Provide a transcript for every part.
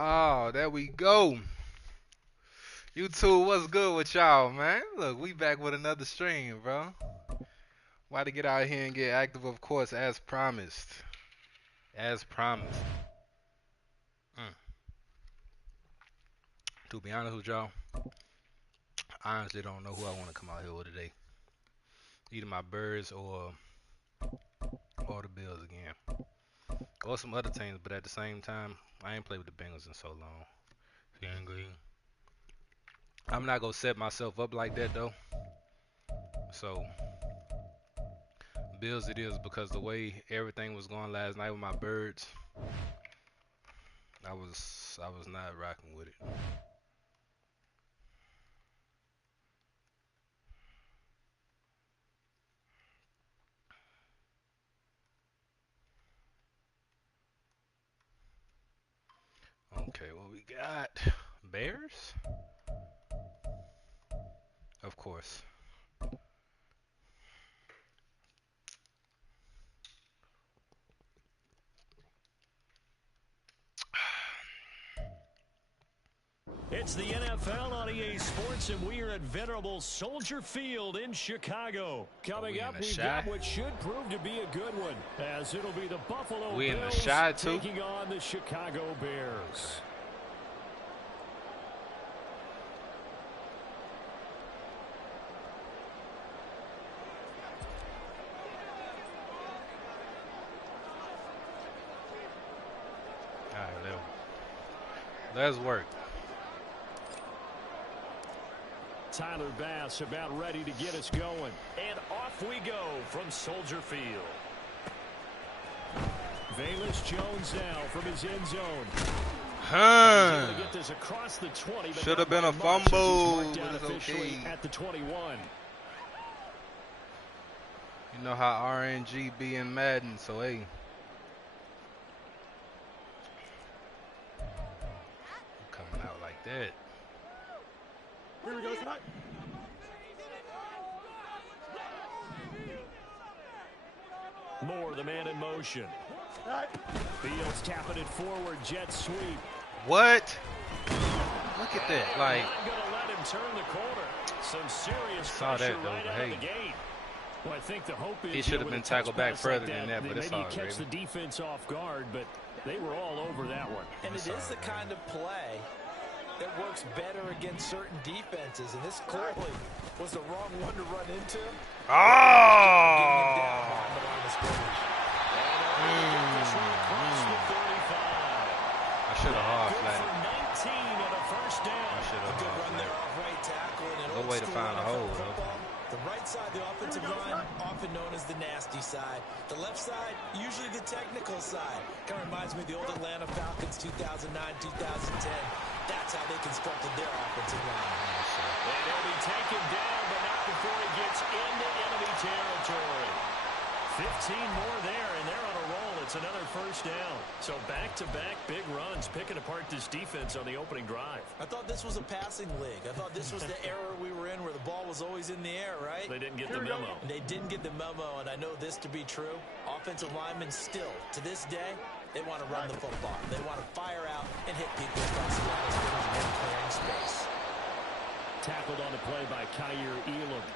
Oh, there we go. YouTube, what's good with y'all, man? Look, we back with another stream, bro. Why to get out here and get active, of course, as promised. As promised. Mm. To be honest with y'all, I honestly don't know who I want to come out here with today. Either my Birds or the Bills again. Or some other teams, but at the same time, I ain't played with the Bengals in so long. I'm not gonna set myself up like that though. So Bills it is because the way everything was going last night with my Birds, I was not rocking with it. Okay, what we got? Bears? Of course. It's the NFL on EA Sports, and we are at venerable Soldier Field in Chicago. Coming up, we've got what should prove to be a good one, as it'll be the Buffalo Bills taking on the Chicago Bears. All right, let's work. Tyler Bass about ready to get us going. And off we go from Soldier Field. Velus Jones now from his end zone. Should have been a fumble. But it's okay. At the 21. You know how RNG be in Madden, so hey. Coming out like that. Here we go tonight. Moore, the man in motion. Fields tapping it forward, jet sweep. What? Look at that. Like, I'm going to let him turn the corner. Some serious saw pressure that though, right but out of hey. the gate. Well, I think the hope is He should have been tackled back further than that, but it's all right. Maybe catch the defense off guard, but they were all over that one. And it is the kind of play that works better against certain defenses, and this clearly was the wrong one to run into. I should have hard flat. 19 and a first down. I should have Good hard run there flat. off right tackle. And No way to find a hole, though. The right side, the offensive line, often known as the nasty side. The left side, usually the technical side. Kind of reminds me of the old Atlanta Falcons 2009, 2010. That's how they constructed their offensive line. And he'll be taken down, but not before he gets into enemy territory. 15 more there, and they're on a roll. It's another first down. So back-to-back big runs, picking apart this defense on the opening drive. I thought this was a passing league. I thought this was the era we were in where the ball was always in the air, right? They didn't get the memo. They didn't get the memo, and I know this to be true. Offensive linemen still, to this day, they want to run the football. They want to fire out and hit people across the line of scrimmage and clearing space. Tackled on the play by Kyer Elam.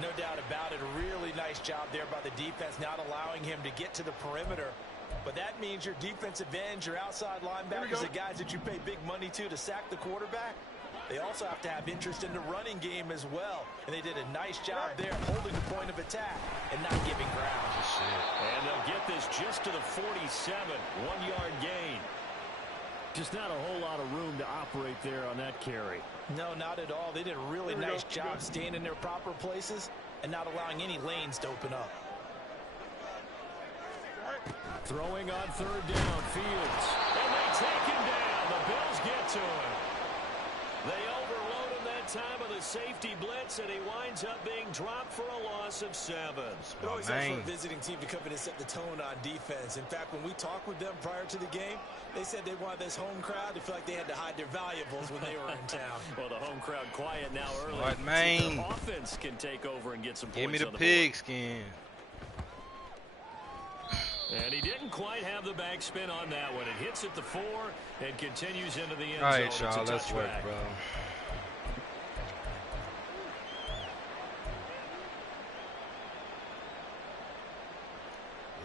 No doubt about it. A really nice job there by the defense, not allowing him to get to the perimeter. But that means your defensive ends, your outside linebackers, the guys that you pay big money to sack the quarterback, they also have to have interest in the running game as well. And they did a nice job there holding the point of attack and not giving ground. And they'll get this just to the 47. 1-yard gain. Just not a whole lot of room to operate there on that carry. No, not at all. They did a really nice job staying in their proper places and not allowing any lanes to open up. Throwing on third down, Fields. And they take him down. The Bills get to him. They overload him that time with a safety blitz, and he winds up being dropped for a loss of 7. It always helps for a visiting team to come in and set the tone on defense. In fact, when we talked with them prior to the game, they said they wanted this home crowd to feel like they had to hide their valuables when they were in town. Well, the home crowd quiet now early. Smart man. So offense can take over and get some points. Give me the on the pigskin. And he didn't quite have the backspin on that one. It hits at the 4 and continues into the end zone. All right, y'all, let's work, bro.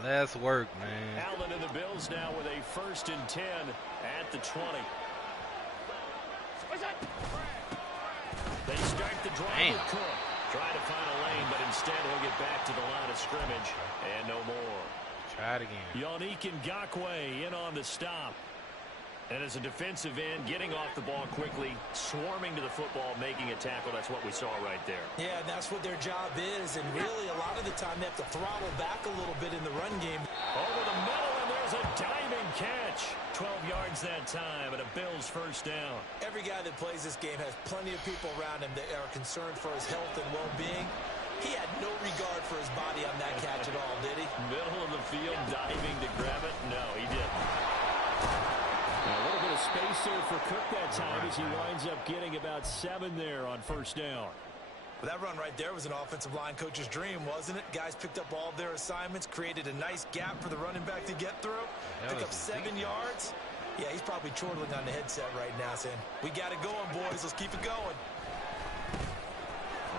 Let's work, man. Allen and the Bills now with a 1st and 10 at the 20. They start the drive with Cook. Try to find a lane, but instead he'll get back to the line of scrimmage. And no more. Try it again. Yannick Ngakoue in on the stop. And as a defensive end, getting off the ball quickly, swarming to the football, making a tackle. That's what we saw right there. Yeah, and that's what their job is. And really, a lot of the time, they have to throttle back a little bit in the run game. Over the middle, and there's a diving catch. 12 yards that time, and a Bills 1st down. Every guy that plays this game has plenty of people around him that are concerned for his health and well-being. He had no regard for his body on that catch at all, did he? Middle of the field, diving to grab it. No, he didn't. A little bit of space there for Cook that time as he winds up getting about 7 there on 1st down. Well, that run right there was an offensive line coach's dream, wasn't it? Guys picked up all of their assignments, created a nice gap for the running back to get through. Pick up 7 yards. Yeah, he's probably chortling on the headset right now saying, we got it going, boys. Let's keep it going.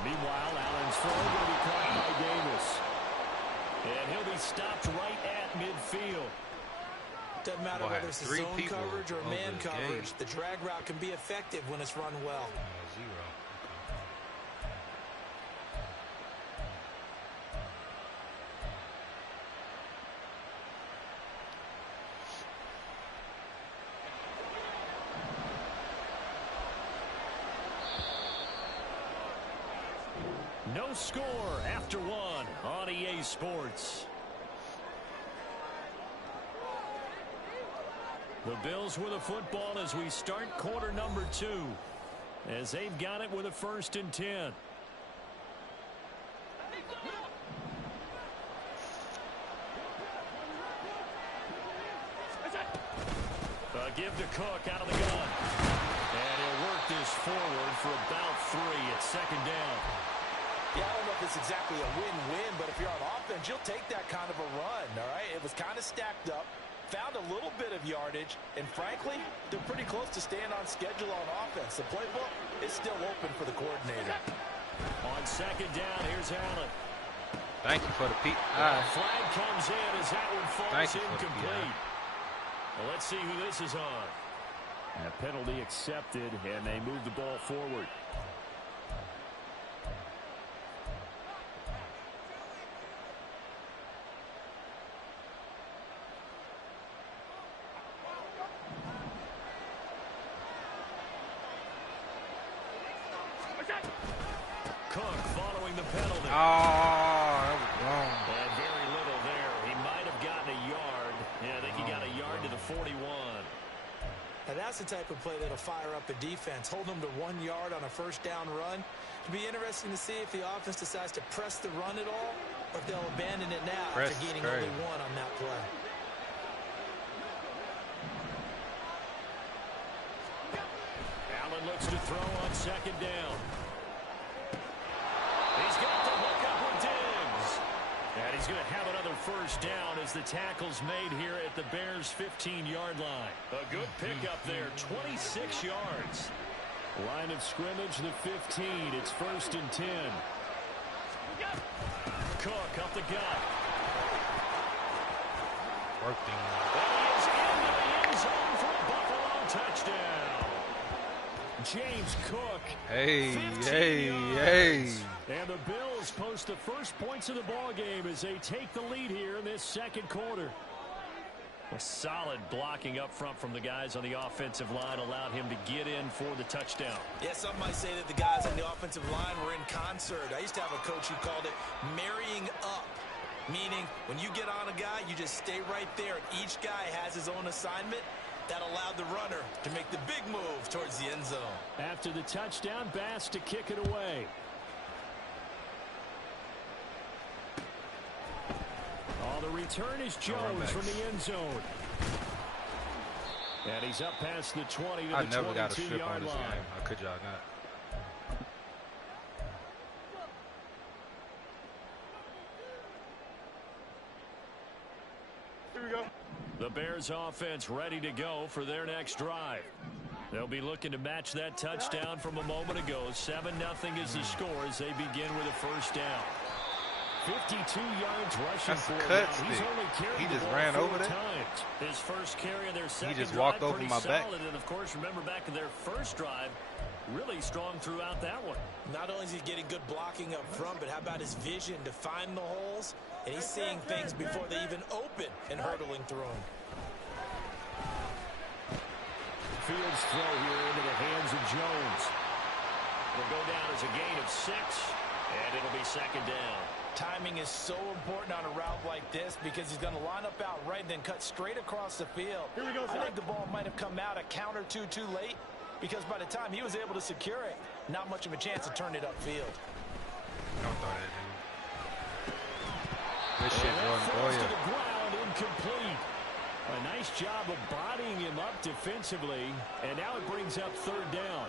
Meanwhile, Allen's throw will be caught by Davis. And he'll be stopped right at midfield. Doesn't matter whether it's a zone coverage or man coverage. The drag route can be effective when it's run well. 0. No score after 1 on EA Sports. The Bills with a football as we start quarter number 2. As they've got it with a 1st and 10. A give to Cook out of the gun. And he'll work this forward for about 3 at 2nd down. Yeah, I don't know if it's exactly a win-win, but if you're on offense, you'll take that kind of a run, all right? It was kind of stacked up, found a little bit of yardage, and frankly, they're pretty close to staying on schedule on offense. The playbook is still open for the coordinator. On 2nd down, here's Allen. Thank you for the peek. Flag comes in as that one falls incomplete. Well, let's see who this is on. A penalty accepted, and they move the ball forward. Cook following the penalty. Oh, that was wrong. And very little there. He might have gotten a yard. Yeah, I think he got a yard to the 41. Now that's the type of play that'll fire up a defense. Hold them to 1 yard on a 1st down run. It'll be interesting to see if the offense decides to press the run at all, or if they'll abandon it now after gaining only 1 on that play. Allen looks to throw on 2nd down. He's got the hook up with Diggs. And he's going to have another 1st down as the tackle's made here at the Bears' 15-yard line. A good pickup there, 26 yards. Line of scrimmage, the 15. It's 1st and 10. Cook up the gut. Working. And he is into the end zone for a Buffalo touchdown. James Cook. Hey. And the Bills post the first points of the ball game as they take the lead here in this 2nd quarter. A solid blocking up front from the guys on the offensive line allowed him to get in for the touchdown. Yeah, some might say that the guys on the offensive line were in concert. I used to have a coach who called it marrying up, meaning when you get on a guy, you just stay right there. And each guy has his own assignment. That allowed the runner to make the big move towards the end zone. After the touchdown, Bass to kick it away. Oh, the return is Jones from the end zone. And he's up past the 20 to the 22-yard line. How could y'all not? The Bears offense ready to go for their next drive. They'll be looking to match that touchdown from a moment ago. 7-0 is the score as they begin with a first down. 52 yards rushing for him. He's only carried he just the ball ran 4 over there. times. His first carry of their second He just drive, walked over pretty my back. solid. And of course, remember back to their first drive, really strong throughout that one. Not only is he getting good blocking up front, but how about his vision to find the holes? And he's seeing things before they even open and hurdling through them. Fields throw here into the hands of Jones. It'll go down as a gain of 6, and it'll be second down. Timing is so important on a route like this because he's going to line up out right and then cut straight across the field. Here we go, I think the ball might have come out a count or two too late because by the time he was able to secure it, not much of a chance to turn it upfield. Don't throw that, dude. Good shit, Jordan. Falls to the ground, incomplete. A nice job of bodying him up defensively, and now it brings up third down.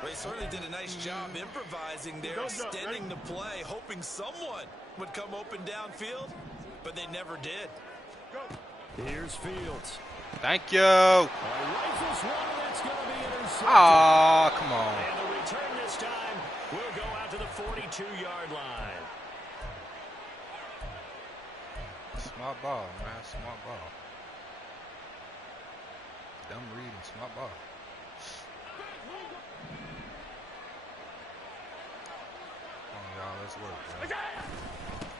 Well, he certainly did a nice job improvising there, extending the play, hoping someone would come open downfield, but they never did. Here's Fields. Thank you. Rifles one, that's going to be intercepted. Aw, come on. And the return this time will go out to the 42-yard line. Smart ball, man. Smart ball. Dumb reading. Smart ball. Let's work, bro.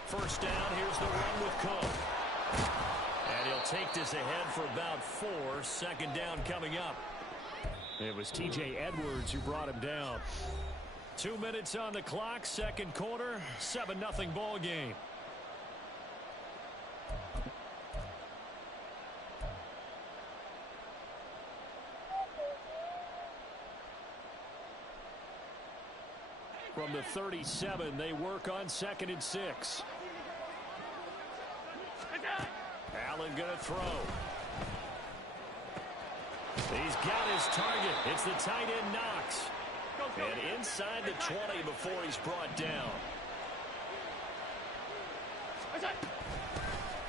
First down, here's the run with Cook. And he'll take this ahead for about 4. Second down coming up. It was T.J. Edwards who brought him down. 2 minutes on the clock, second quarter, 7-0 ball game. From the 37, they work on 2nd and 6. Allen gonna throw. He's got his target. It's the tight end Knox. And inside the 20 before he's brought down.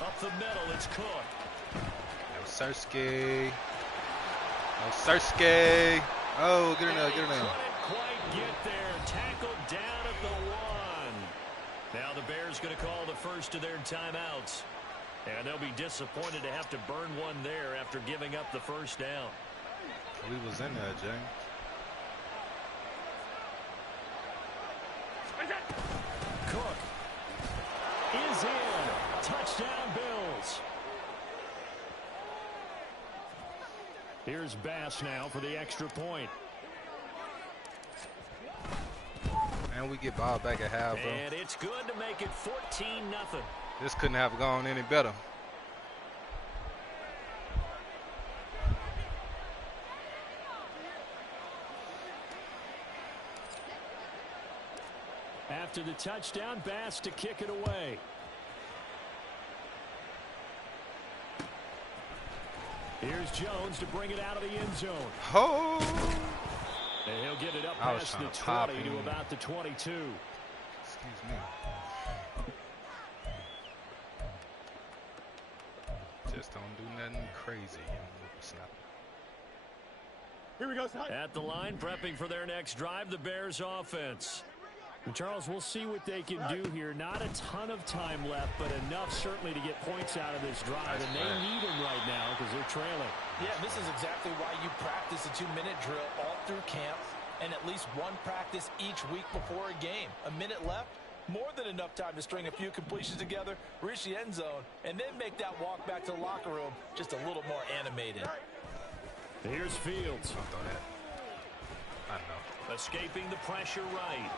Up the middle, it's Cook. No Sirski. No Sirski. Oh, get in there, get in there. Couldn't quite get there. Tackled down at the 1. Now the Bears going to call the first of their timeouts. And they'll be disappointed to have to burn one there after giving up the first down. We was in there, James. Cook is in. Touchdown, Bills. Here's Bass now for the extra point. And we get ball back at half, bro. And it's good to make it 14-0. This couldn't have gone any better. After the touchdown, Bass to kick it away. Here's Jones to bring it out of the end zone. Oh! And he'll get it up past the 20 to about the 22. Excuse me. Just don't do nothing crazy, snap. Here we go. At the line, prepping for their next drive, the Bears offense. And Charles, we'll see what they can do here. Not a ton of time left, but enough certainly to get points out of this drive. And they need them right now because they're trailing. Yeah, this is exactly why you practice a 2-minute drill all through camp and at least one practice each week before a game. A minute left, more than enough time to string a few completions together, reach the end zone, and then make that walk back to the locker room just a little more animated. Here's Fields. Don't throw that. I know. Escaping the pressure right.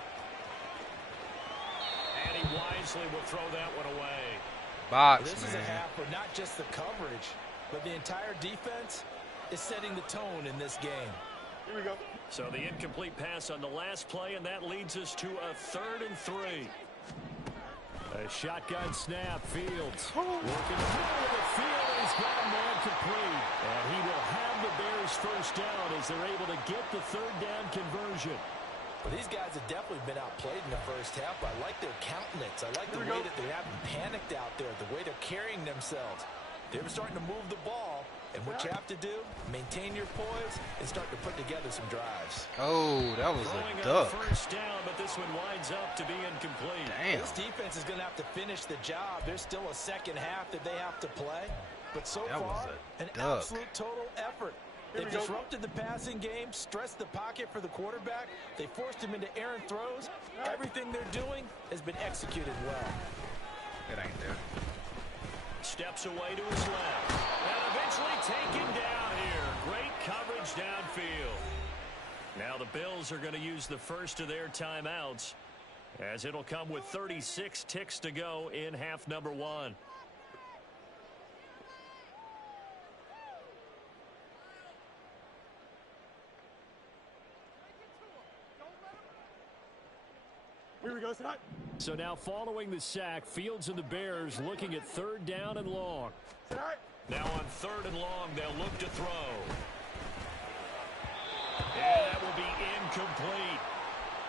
And he wisely will throw that one away. Box, this man. Is a half for not just the coverage, but the entire defense is setting the tone in this game. Here we go. So the incomplete pass on the last play, and that leads us to a 3rd and 3. A shotgun snap, Fields. Working through the field, he's got a man complete. And he will have the Bears first down as they're able to get the 3rd down conversion. Well, these guys have definitely been outplayed in the first half. I like their countenance. I like the way that they haven't panicked out there, the way they're carrying themselves. They're starting to move the ball. And what you have to do, maintain your poise and start to put together some drives. Oh, that was a duck. First down, but this one winds up to be incomplete. Damn. This defense is going to have to finish the job. There's still a second half that they have to play. But so far, an absolute total effort. They disrupted the passing game, stressed the pocket for the quarterback. They forced him into errant throws. Everything they're doing has been executed well. It ain't there. Steps away to his left. And eventually taken down here. Great coverage downfield. Now the Bills are going to use the first of their timeouts, as it'll come with 36 ticks to go in half number 1. Here we go, tonight. So now following the sack, Fields and the Bears looking at 3rd down and long. Tonight. Now on 3rd and long, they'll look to throw. And that will be incomplete.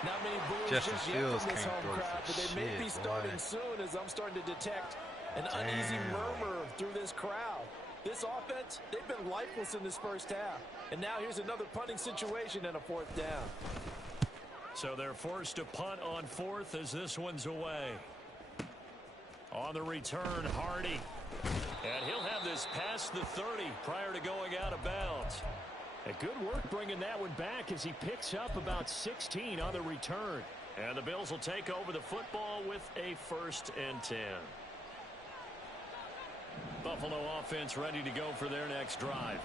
Not many boos just yet from this home crowd, but they may be starting soon, as I'm starting to detect an uneasy murmur through this crowd. This offense, they've been lifeless in this first half. And now here's another punting situation and a 4th down. So they're forced to punt on 4th as this one's away. On the return, Hardy. And he'll have this past the 30 prior to going out of bounds. A good work bringing that one back as he picks up about 16 on the return. And the Bills will take over the football with a 1st and 10. Buffalo offense ready to go for their next drive.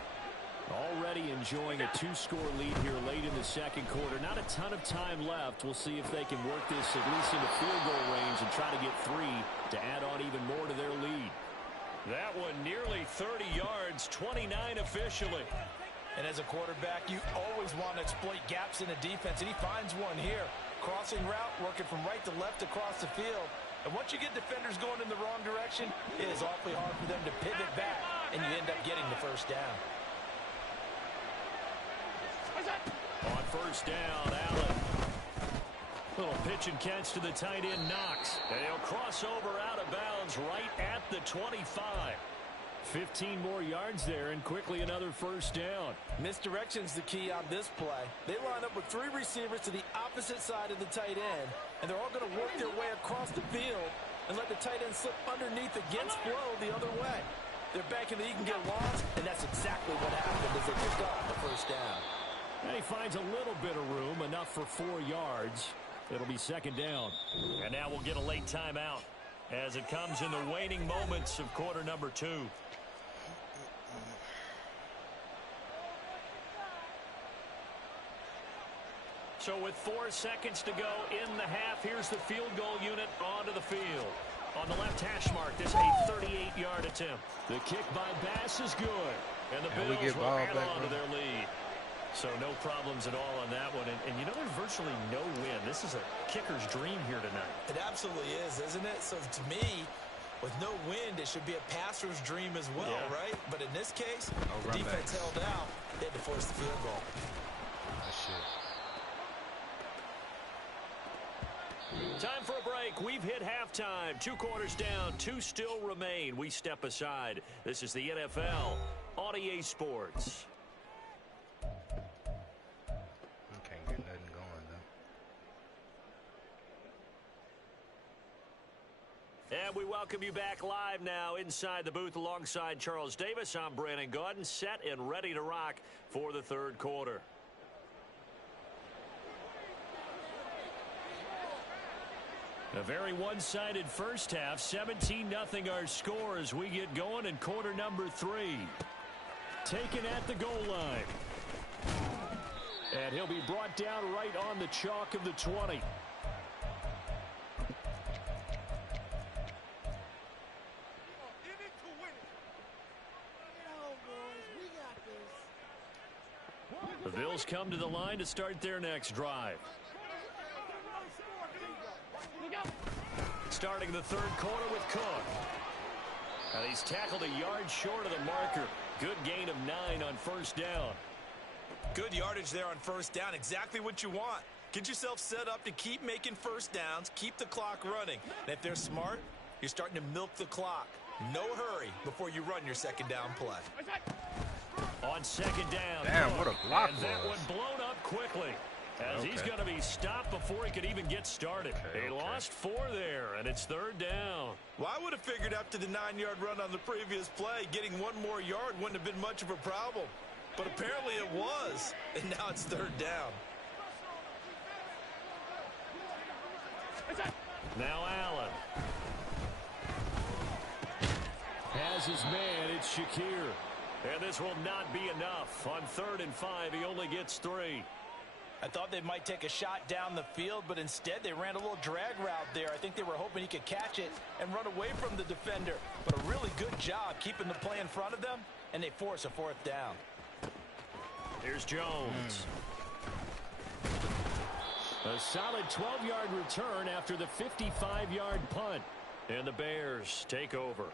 Already enjoying a 2-score lead here late in the second quarter. Not a ton of time left. We'll see if they can work this at least into field goal range and try to get 3 to add on even more to their lead. That one nearly 30 yards, 29 officially. And as a quarterback, you always want to exploit gaps in a defense, and he finds one here. Crossing route, working from right to left across the field. And once you get defenders going in the wrong direction, it is awfully hard for them to pivot back, and you end up getting the 1st down. On 1st down, Allen. Little pitch and catch to the tight end, Knox. And he'll cross over out of bounds right at the 25. 15 more yards there, and quickly another 1st down. Misdirection's the key on this play. They line up with 3 receivers to the opposite side of the tight end, and they're all going to work their way across the field and let the tight end slip underneath against flow the other way. They're banking that he can get lost, and that's exactly what happened as they picked up the 1st down. And he finds a little bit of room, enough for 4 yards. It'll be 2nd down. And now we'll get a late timeout as it comes in the waning moments of quarter number 2. So with 4 seconds to go in the half, here's the field goal unit onto the field. On the left hash mark, this a 38-yard attempt. The kick by Bass is good. And the Bills will add on to their lead. So no problems at all on that one. And you know, there's virtually no win. This is a kicker's dream here tonight. It absolutely is, isn't it? So to me, with no wind, it should be a passer's dream as well, right? But in this case, the defense held out. They had to force the field goal. That shit. Time for a break. We've hit halftime. 2 quarters down. 2 still remain. We step aside. This is the NFL on EA Sports. Can't get nothing going, though. And we welcome you back live now inside the booth alongside Charles Davis. I'm Brandon Gaudin, set and ready to rock for the 3rd quarter. A very one-sided first half. 17-0 our score as we get going in quarter number 3. Taken at the goal line. And he'll be brought down right on the chalk of the 20. The Bills come to the line to start their next drive. Starting the 3rd quarter with Cook. And he's tackled a yard short of the marker. Good gain of 9 on 1st down. Good yardage there on 1st down. Exactly what you want. Get yourself set up to keep making 1st downs, keep the clock running. And if they're smart, you're starting to milk the clock. No hurry before you run your second down play. On second down. Damn, what a block and that one blown up quickly. As he's going to be stopped before he could even get started. He lost 4 there, and it's third down. Well, I would have figured after the 9-yard run on the previous play, getting 1 more yard wouldn't have been much of a problem. But apparently it was, and now it's third down. Now Allen. Has his man, it's Shakir. And this will not be enough. On 3rd and 5, he only gets 3. I thought they might take a shot down the field, but instead they ran a little drag route there. I think they were hoping he could catch it and run away from the defender. But a really good job keeping the play in front of them, and they force a 4th down. Here's Jones. A solid 12-yard return after the 55-yard punt. And the Bears take over.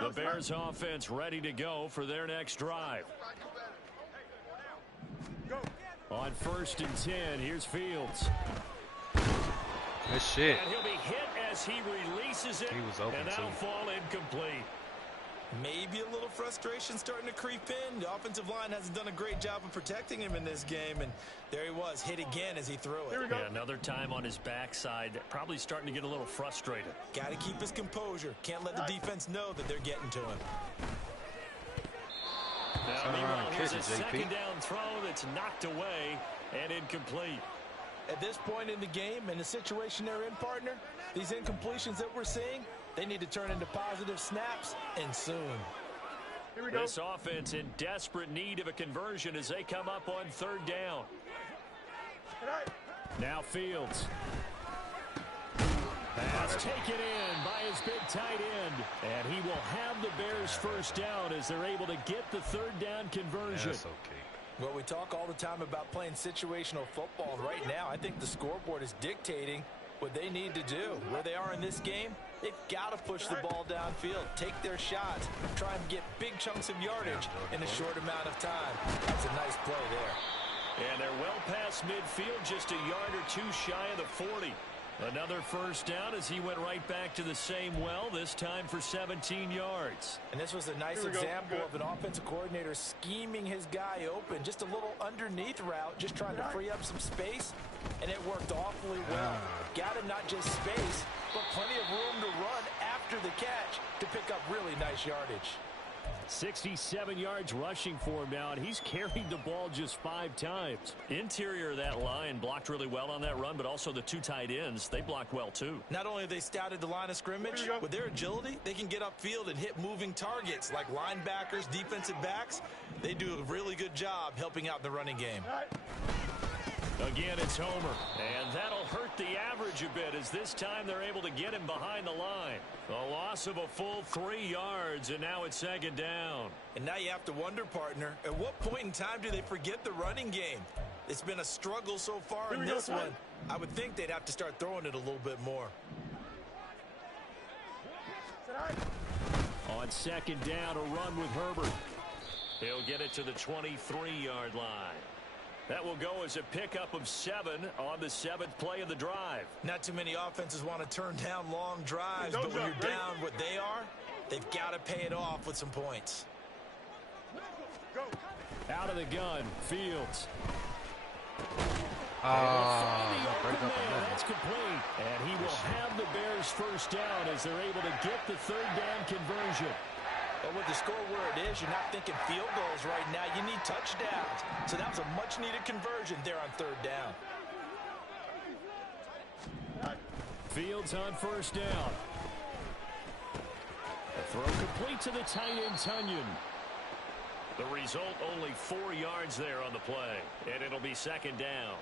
The Bears offense ready to go for their next drive. On 1st and 10, here's Fields. Good shit. And he'll be hit as he releases it. He was open and that'll too. fall incomplete. Maybe a little frustration starting to creep in. The offensive line hasn't done a great job of protecting him in this game, and there he was, hit again as he threw it. Yeah, another time on his backside, probably starting to get a little frustrated. Got to keep his composure. Can't let the defense know that they're getting to him. Now, meanwhile, here's a second down throw that's knocked away and incomplete. At this point in the game, in the situation they're in, partner, these incompletions that we're seeing, they need to turn into positive snaps, and soon. Here we go. This offense in desperate need of a conversion as they come up on 3rd down. Now Fields. Pass taken in by his big tight end. And he will have the Bears 1st down as they're able to get the 3rd down conversion. That's okay. Well, we talk all the time about playing situational football. And right now, I think the scoreboard is dictating what they need to do. Where they are in this game, they've got to push the ball downfield, take their shots, try and get big chunks of yardage in a short amount of time. That's a nice play there. And they're well past midfield, just a yard or 2 shy of the 40. Another 1st down as he went right back to the same well, this time for 17 yards. And this was a nice example of an offensive coordinator scheming his guy open. Just a little underneath route, just trying to free up some space, and it worked awfully well. Got him not just space, but plenty of room to run after the catch to pick up really nice yardage. 67 yards rushing for him now, and he's carried the ball just 5 times. Interior of that line blocked really well on that run, but also the 2 tight ends, they blocked well too. Not only have they scouted the line of scrimmage, with their agility, they can get upfield and hit moving targets like linebackers, defensive backs. They do a really good job helping out the running game. Again, it's Homer, and that'll hurt the average a bit as this time they're able to get him behind the line. A loss of a full 3 yards, and now it's 2nd down. And now you have to wonder, partner, at what point in time do they forget the running game? It's been a struggle so far in this one. I would think they'd have to start throwing it a little bit more. On 2nd down, a run with Herbert. He'll get it to the 23-yard line. That will go as a pickup of 7 on the 7th play of the drive. Not too many offenses want to turn down long drives, but when you're down what they are, they've got to pay it off with some points. Out of the gun, Fields. That's complete. And he will have the Bears 1st down as they're able to get the 3rd down conversion. But with the score where it is, you're not thinking field goals right now. You need touchdowns. So that was a much-needed conversion there on 3rd down. Fields on 1st down. A throw complete to the tight end, Tunyon. The result, only 4 yards there on the play. And it'll be 2nd down.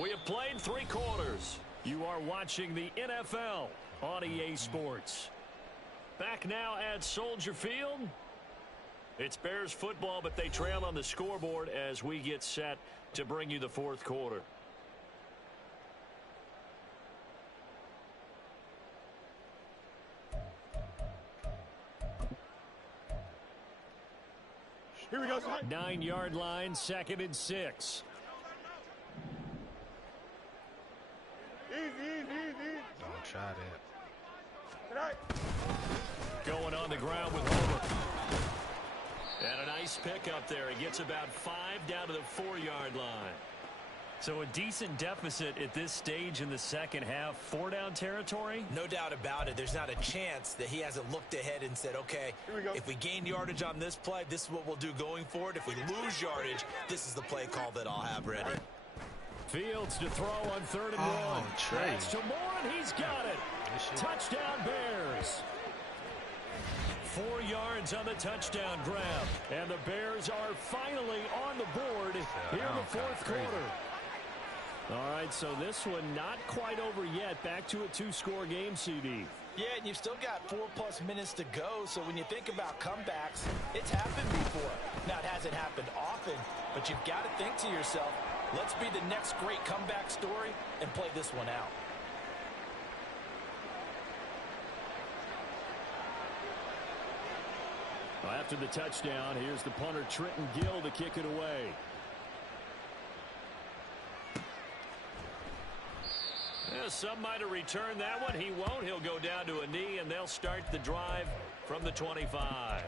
We have played 3 quarters. You are watching the NFL on EA Sports. Back now at Soldier Field. It's Bears football, but they trail on the scoreboard as we get set to bring you the 4th quarter. Here we go, son. 9-yard line, 2nd and 6. Easy. Don't try that. Going on the ground with Homer. And a nice pickup there. He gets about 5 down to the 4-yard line. So a decent deficit at this stage in the second half. 4-down territory? No doubt about it. There's not a chance that he hasn't looked ahead and said, okay, if we gain yardage on this play, this is what we'll do going forward. If we lose yardage, this is the play call that I'll have ready. Fields to throw on 3rd and 1. Trey. That's to Moore, and he's got it. Touchdown Bears. 4 yards on the touchdown grab. And the Bears are finally on the board here in the 4th quarter. All right, so this one not quite over yet. Back to a 2-score game, CD. Yeah, and you've still got 4+ minutes to go. So when you think about comebacks, it's happened before. Now, it hasn't happened often, but you've got to think to yourself, let's be the next great comeback story and play this one out. Well, after the touchdown, here's the punter, Trenton Gill, to kick it away. Yeah, some might have returned that one. He won't. He'll go down to a knee, and they'll start the drive from the 25.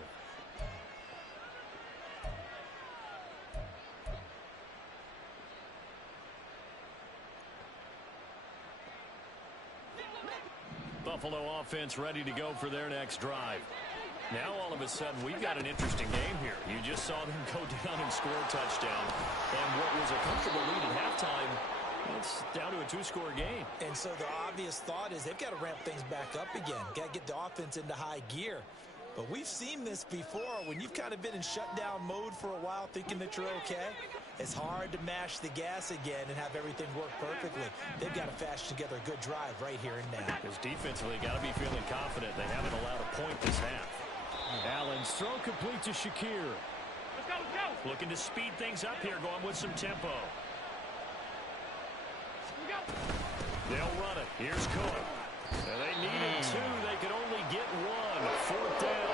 Buffalo offense ready to go for their next drive. Now, all of a sudden, we've got an interesting game here. You just saw them go down and score a touchdown. And what was a comfortable lead at halftime, it's down to a 2-score game. And so the obvious thought is they've got to ramp things back up again. Got to get the offense into high gear. But we've seen this before. When you've kind of been in shutdown mode for a while thinking that you're okay, it's hard to mash the gas again and have everything work perfectly. They've got to fashion together a good drive right here and now. Because defensively, got to be feeling confident. They haven't allowed a point this half. Allen's throw complete to Shakir. Let's go. Looking to speed things up here, going with some tempo. They'll run it. Here's Cook. Now they needed 2. They could only get 1. 4th down.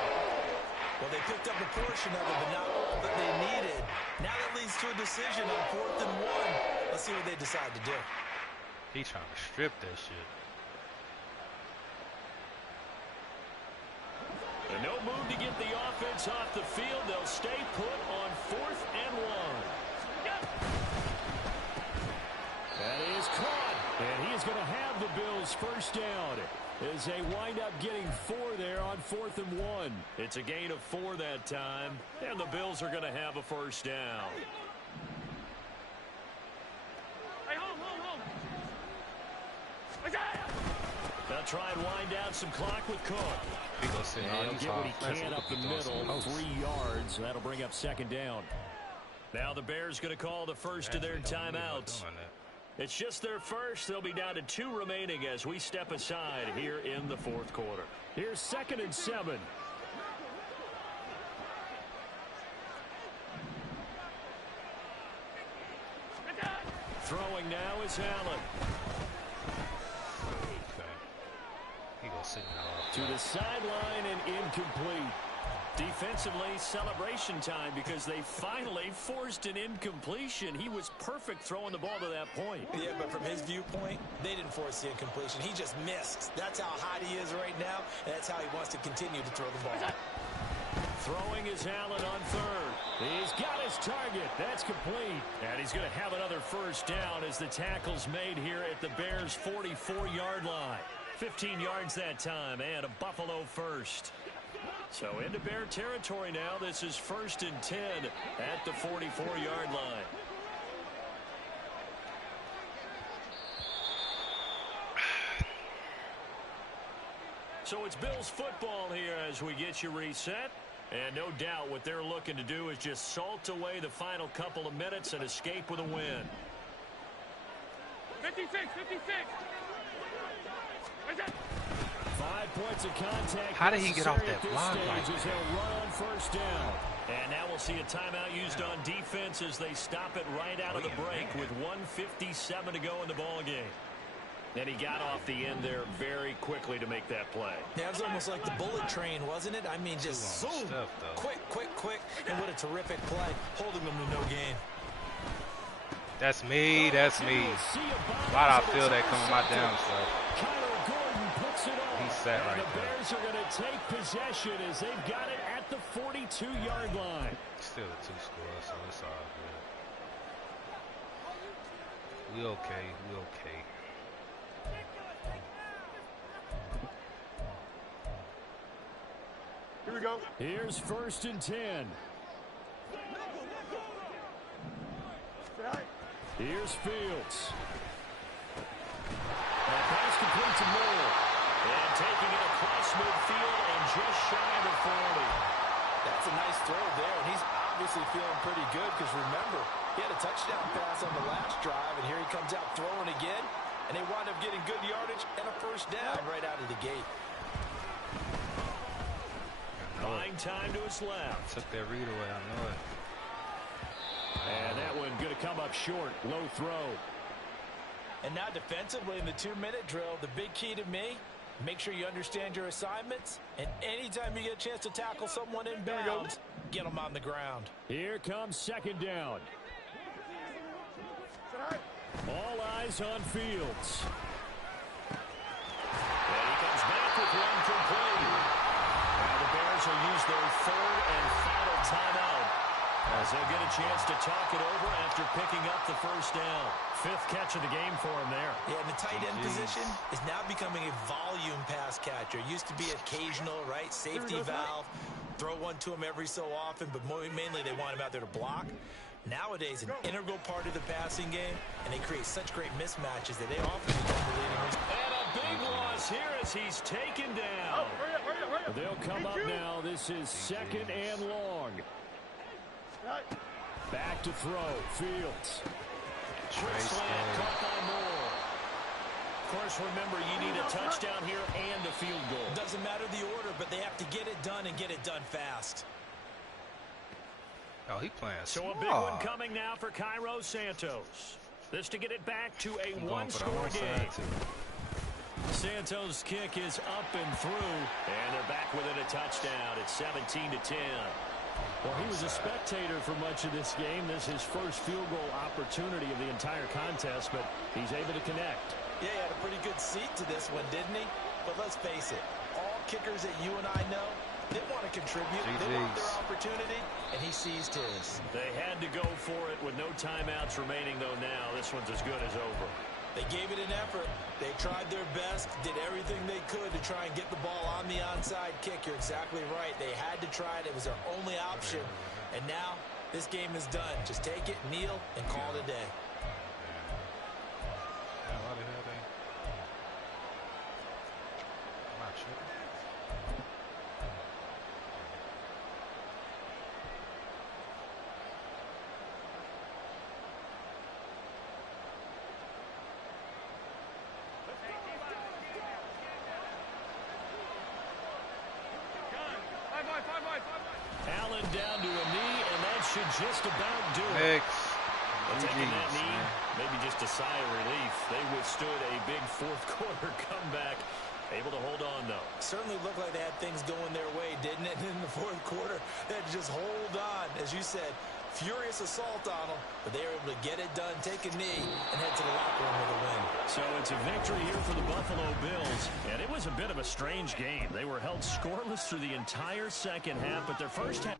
Well, they picked up a portion of it, but not all that they needed. Now that leads to a decision on 4th and 1. Let's see what they decide to do. He's trying to strip that shit. And no move to get the offense off the field. They'll stay put on 4th and 1. That is caught. And he is going to have the Bills' first down as they wind up getting 4 there on 4th and 1. It's a gain of 4 that time, and the Bills are going to have a first down. Hey, hold. They'll try and wind down some clock with Cook. He gonna sit And he'll get what he can up the middle, 3 yards. That'll bring up 2nd down. Now the Bears going to call the first of their timeouts. It's just their first. They'll be down to 2 remaining as we step aside here in the 4th quarter. Here's 2nd and 7. Throwing now is Allen. He gonna sit to the sideline and incomplete. Defensively, celebration time because they finally forced an incompletion. He was perfect throwing the ball to that point. Yeah, but from his viewpoint, they didn't force the incompletion. He just missed. That's how hot he is right now, and that's how he wants to continue to throw the ball. Throwing is Allen on 3rd. He's got his target. That's complete. And he's going to have another first down as the tackle's made here at the Bears' 44-yard line. 15 yards that time, and a Buffalo first. So into Bear territory now. This is 1st and 10 at the 44-yard line. So it's Bills football here as we get you reset. And no doubt what they're looking to do is just salt away the final couple of minutes and escape with a win. 56. 5 points of contact. How did he get off that block like that? He'll run on first down. And now we'll see a timeout used on defense as they stop it right out of the break with 1:57 to go in the ball game. And he got off the end there very quickly to make that play. That was almost like the bullet train, wasn't it? I mean, just zoom, quick, and what a terrific play, holding them to no gain. That's me. That's me. Why do I feel that coming my damn self? He sat right there. The Bears are going to take possession as they've got it at the 42-yard line. Still a 2-score, so it's all good. We okay. We okay. Here we go. Here's 1st and 10. Here's Fields. That pass complete to Moore. And taking it across midfield and just shy of the 40. That's a nice throw there, and he's obviously feeling pretty good because remember, he had a touchdown pass on the last drive, and here he comes out throwing again, and they wind up getting good yardage and a 1st down right out of the gate. Buying time to his left. Took that read away, I know it. And that one going to come up short. Low throw. And now defensively in the 2-minute drill, the big key to me, make sure you understand your assignments. And anytime you get a chance to tackle someone in bounds, get them on the ground. Here comes 2nd down. All eyes on Fields. And he comes back with one complete. Now the Bears will use their 3rd and final timeout, as they'll get a chance to talk it over after picking up the 1st down. 5th catch of the game for him there. Yeah, and the tight end position is now becoming a volume pass catcher. It used to be occasional, right? Safety valve. Throw one to him every so often, but mainly they want him out there to block. Nowadays, an integral part of the passing game, and they create such great mismatches that they often become the leading receiver. And a big loss here as he's taken down. They'll come up now. This is 2nd and long. Back to throw. Fields. Quick slant caught by Moore. Of course, remember, you need a touchdown here and a field goal. Doesn't matter the order, but they have to get it done and get it done fast. Oh, he playing So a big one coming now for Cairo Santos. This to get it back to a one-score game. Santos' kick is up and through, and they're back within a touchdown. It's 17-10. Well, he was a spectator for much of this game. This is his first field goal opportunity of the entire contest, but he's able to connect. Yeah, he had a pretty good seat to this one, didn't he? But let's face it, all kickers that you and I know, they want to contribute. They want their opportunity, and he seized his. They had to go for it with no timeouts remaining, though now. This one's as good as over. They gave it an effort. They tried their best, did everything they could to try and get the ball on the onside kick. You're exactly right. They had to try it. It was their only option. And now this game is done. Just take it, kneel, and call it a day. Allen down to a knee, and that should just about do it. Taking that knee, maybe just a sigh of relief. They withstood a big fourth-quarter comeback. Able to hold on, though. Certainly looked like they had things going their way, didn't it? In the fourth quarter, they had to just hold on. As you said, furious assault on them, but they were able to get it done, take a knee, and head to the locker room with a win. So it's a victory here for the Buffalo Bills, and it was a bit of a strange game. They were held scoreless through the entire second half, but their first half...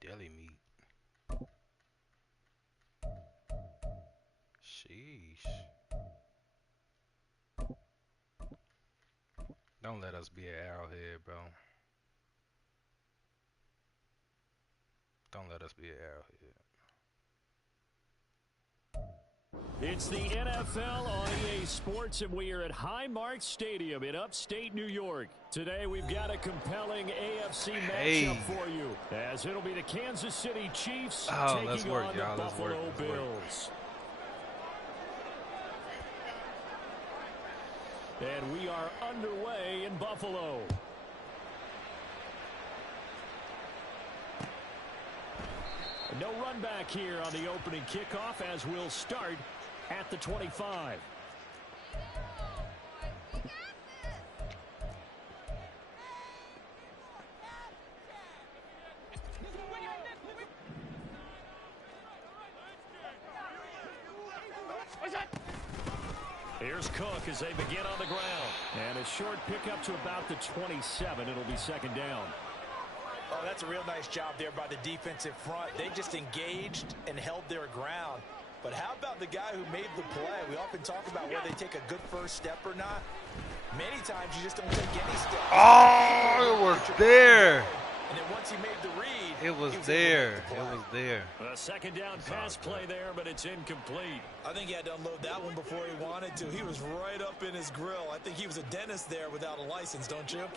Deli meat. Sheesh. Don't let us be an arrowhead, bro. Don't let us be an arrowhead. It's the NFL on EA Sports, and we are at Highmark Stadium in upstate New York. Today, we've got a compelling AFC matchup for you, as it'll be the Kansas City Chiefs taking on the Buffalo Bills. And we are underway in Buffalo. No run back here on the opening kickoff, as we'll start at the 25. Here's Cook as they begin on the ground. And a short pickup to about the 27. It'll be second down. Oh, that's a real nice job there by the defensive front. They just engaged and held their ground. But how about the guy who made the play? We often talk about whether they take a good first step or not. Many times you just don't take any steps. Oh, it was there. And then once he made the read, it was there. It was there. A second down pass play there, but it's incomplete. I think he had to unload that one before he wanted to. He was right up in his grill. I think he was a dentist there without a license, don't you?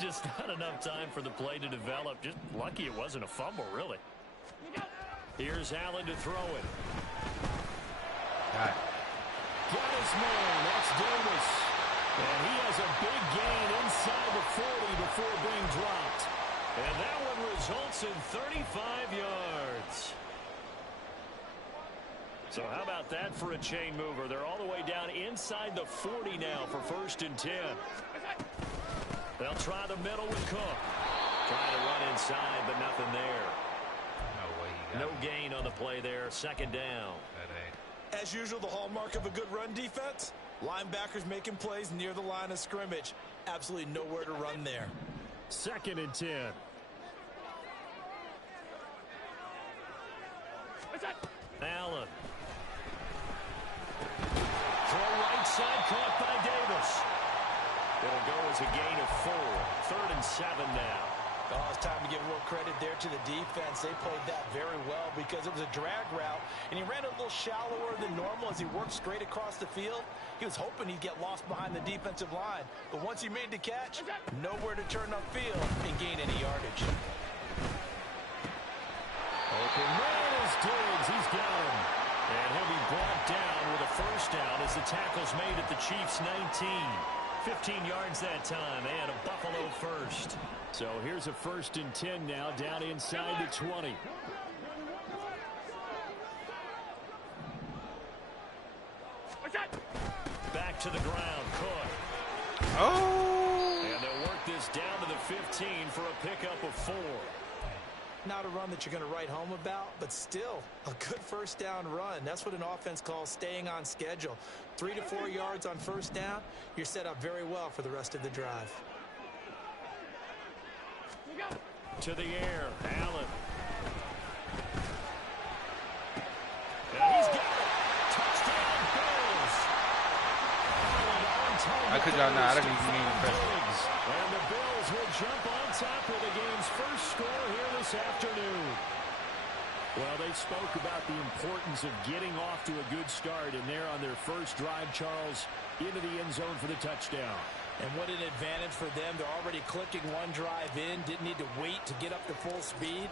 Just not enough time for the play to develop. Just lucky it wasn't a fumble, really. Here's Allen to throw it. Got his man. That's Davis. And he has a big gain inside the 40 before being dropped. And that one results in 35 yards. So how about that for a chain mover? They're all the way down inside the 40 now for 1st and 10. They'll try the middle with Cook. Trying to run inside, but nothing there. No gain on the play there. Second down. As usual, the hallmark of a good run defense. Linebackers making plays near the line of scrimmage. Absolutely nowhere to run there. 2nd and 10. Allen. Throw right side, caught by Davis. It'll go as a gain of 4. 3rd and 7 now. Oh, it's time to give a little credit there to the defense. They played that very well because it was a drag route, and he ran a little shallower than normal as he worked straight across the field. He was hoping he'd get lost behind the defensive line, but once he made the catch, nowhere to turn upfield and gain any yardage. Open man is Diggs. He's got him. And he'll be brought down with a first down as the tackle's made at the Chiefs' 19. 15 yards that time, and a Buffalo first. So here's a 1st and 10 now, down inside the 20. Back to the ground, Cook. Oh! And they'll work this down to the 15 for a pickup of 4. Not a run that you're going to write home about, but still a good first down run. That's what an offense calls staying on schedule. 3 to 4 yards on first down, you're set up very well for the rest of the drive. To the air, Allen. And he's got it. Touchdown, Bills. How could y'all not? I didn't even mean to press it. And the Bills will jump on top of the game's first score here this afternoon. Well, they spoke about the importance of getting off to a good start, and they're on their first drive, Charles, into the end zone for the touchdown. And what an advantage for them. They're already clicking one drive in, didn't need to wait to get up to full speed.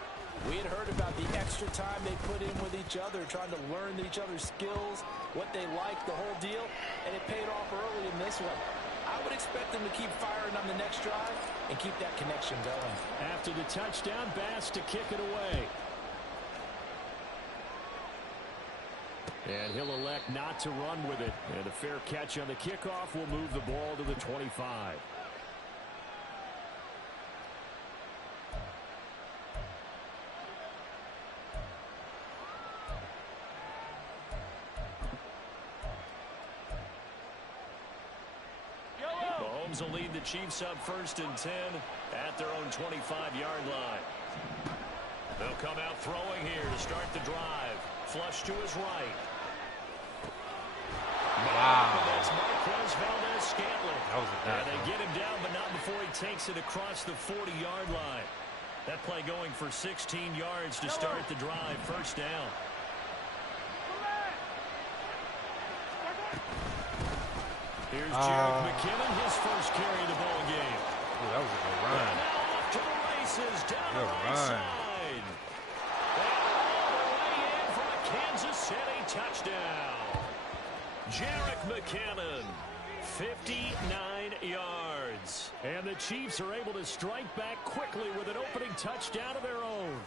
We had heard about the extra time they put in with each other, trying to learn each other's skills, what they like, the whole deal, and it paid off early in this one. I would expect them to keep firing on the next drive and keep that connection going. After the touchdown, Bass to kick it away. And he'll elect not to run with it. And a fair catch on the kickoff will move the ball to the 25. Mahomes will lead the Chiefs up 1st and 10 at their own 25-yard line. They'll come out throwing here to start the drive. Flush to his right. Wow. That's Marquez Valdez-Scantling. That was a bad And they get him down, but not before he takes it across the 40-yard line. That play going for 16 yards to start the drive. First down. Here's Jarek McKinnon, his first carry of the ball game. Ooh, that was a good run. And now off to the races, down the Good right run. side. And all the way in for a Kansas City touchdown. Jarek McKinnon, 59 yards. And the Chiefs are able to strike back quickly with an opening touchdown of their own.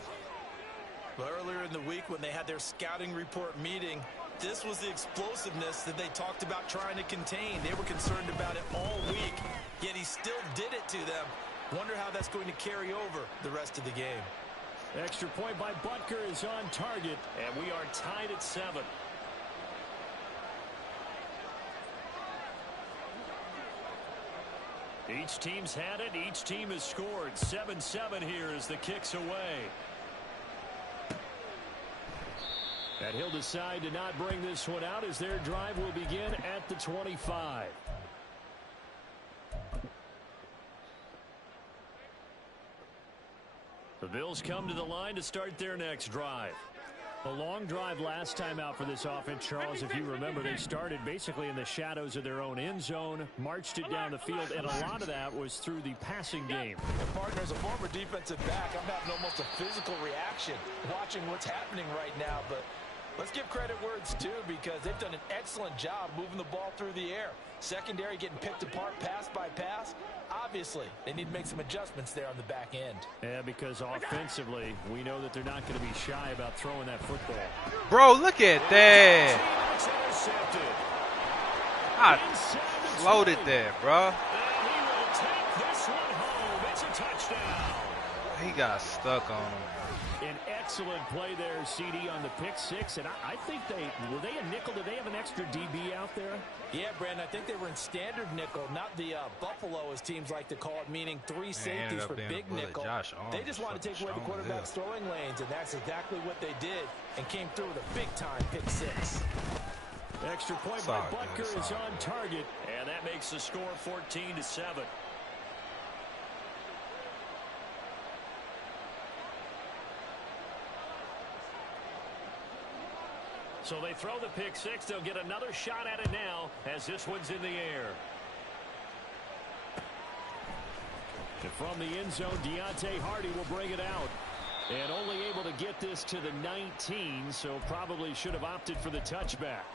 But earlier in the week when they had their scouting report meeting, this was the explosiveness that they talked about trying to contain. They were concerned about it all week, yet he still did it to them. Wonder how that's going to carry over the rest of the game. Extra point by Butker is on target, and we are tied at 7. Each team's had it. Each team has scored. 7-7 here as the kick's away. And he'll decide to not bring this one out as their drive will begin at the 25. The Bills come to the line to start their next drive. A long drive last time out for this offense, Charles. If you remember, they started basically in the shadows of their own end zone, marched it down the field, and a lot of that was through the passing game. And partner, as a former defensive back, I'm having almost a physical reaction watching what's happening right now. But let's give credit where it's due, because they've done an excellent job moving the ball through the air. Secondary getting picked apart pass by pass. Obviously, they need to make some adjustments there on the back end. Yeah, because offensively, we know that they're not going to be shy about throwing that football. Bro, look at that. I floated there, bro. And he will take this one home. It's a touchdown. He got stuck on him. An excellent play there, CD, on the pick six. And I think were they a nickel? Did they have an extra DB out there? Yeah, Brandon, I think they were in standard nickel, not the Buffalo, as teams like to call it, meaning 3 safeties for big nickel. They just want to take away the quarterback's throwing lanes, and that's exactly what they did, and came through with a big-time pick six. Extra point by Butker is on target, and that makes the score 14-7. So they throw the pick six. They'll get another shot at it now as this one's in the air. And from the end zone, Deontay Hardy will bring it out. And only able to get this to the 19, so probably should have opted for the touchback.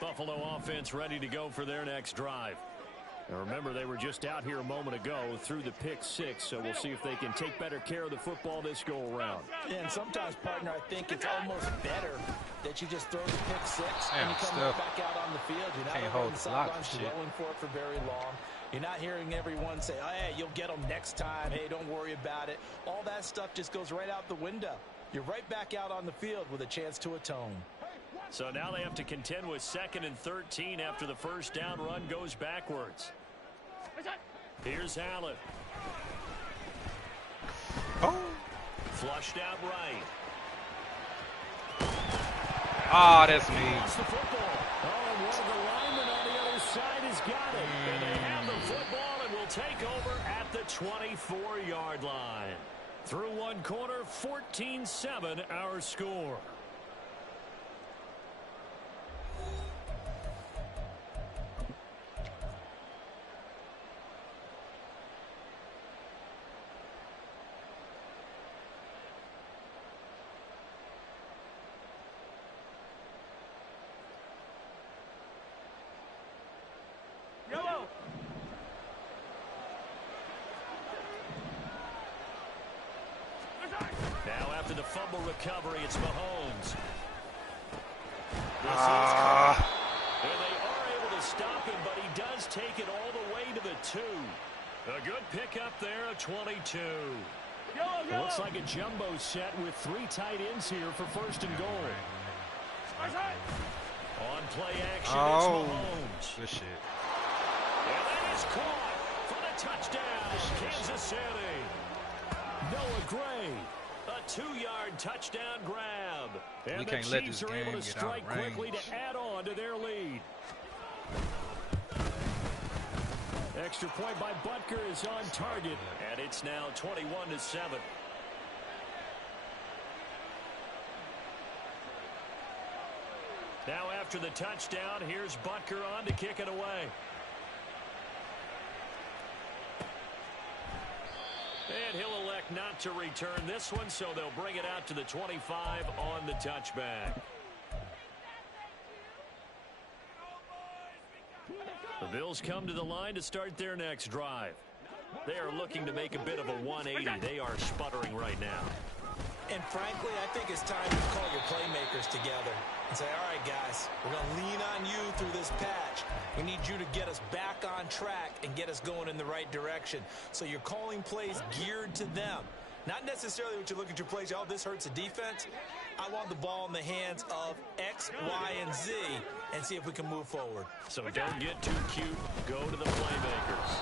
Buffalo offense ready to go for their next drive. Now remember, they were just out here a moment ago through the pick six, so we'll see if they can take better care of the football this go around. Yeah, and sometimes, partner, I think it's almost better that you just throw the pick six and you come right back out on the field. You're not on the sidelines dwelling for it for very long. You're not hearing everyone say, oh, hey, you'll get them next time. Hey, don't worry about it. All that stuff just goes right out the window. You're right back out on the field with a chance to atone. So now they have to contend with 2nd and 13 after the first down run goes backwards. Here's Allen. Oh. Flushed out right. Oh, that's me. Lost the football. Oh, and one of the linemen on the other side has got it. And they have the football and will take over at the 24-yard line. Through one quarter, 14-7 our score. Now after the fumble recovery, it's Mahomes. And they are able to stop him, but he does take it all the way to the 2. A good pickup there, a 22. Looks like a jumbo set with 3 tight ends here for 1st and goal. On play action, it's Mahomes. Good shit. And that is caught for the touchdown, Kansas City. Noah Gray, a 2-yard touchdown grab. And the Chiefs are able to strike quickly to add on to their lead. Extra point by Butker is on target, and it's now 21-7. Now after the touchdown, here's Butker on to kick it away. And he'll elect not to return this one, so they'll bring it out to the 25 on the touchback. The Bills come to the line to start their next drive. They are looking to make a bit of a 180. They are sputtering right now. And frankly, I think it's time to call your playmakers together and say, all right, guys, we're going to lean on you through this patch. We need you to get us back on track and get us going in the right direction. So you're calling plays geared to them. Not necessarily what you look at your plays, oh, this hurts the defense. I want the ball in the hands of X, Y, and Z and see if we can move forward. So don't get too cute. Go to the playmakers.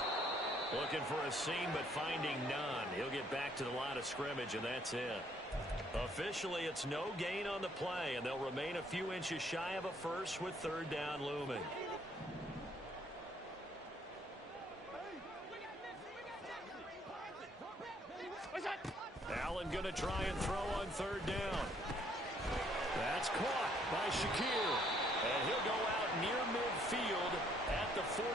Looking for a seam, but finding none. He'll get back to the line of scrimmage, and that's it. Officially, it's no gain on the play, and they'll remain a few inches shy of a first with third down looming. Allen going to try and throw on third down. That's caught by Shakir. And he'll go out near midfield at the 49.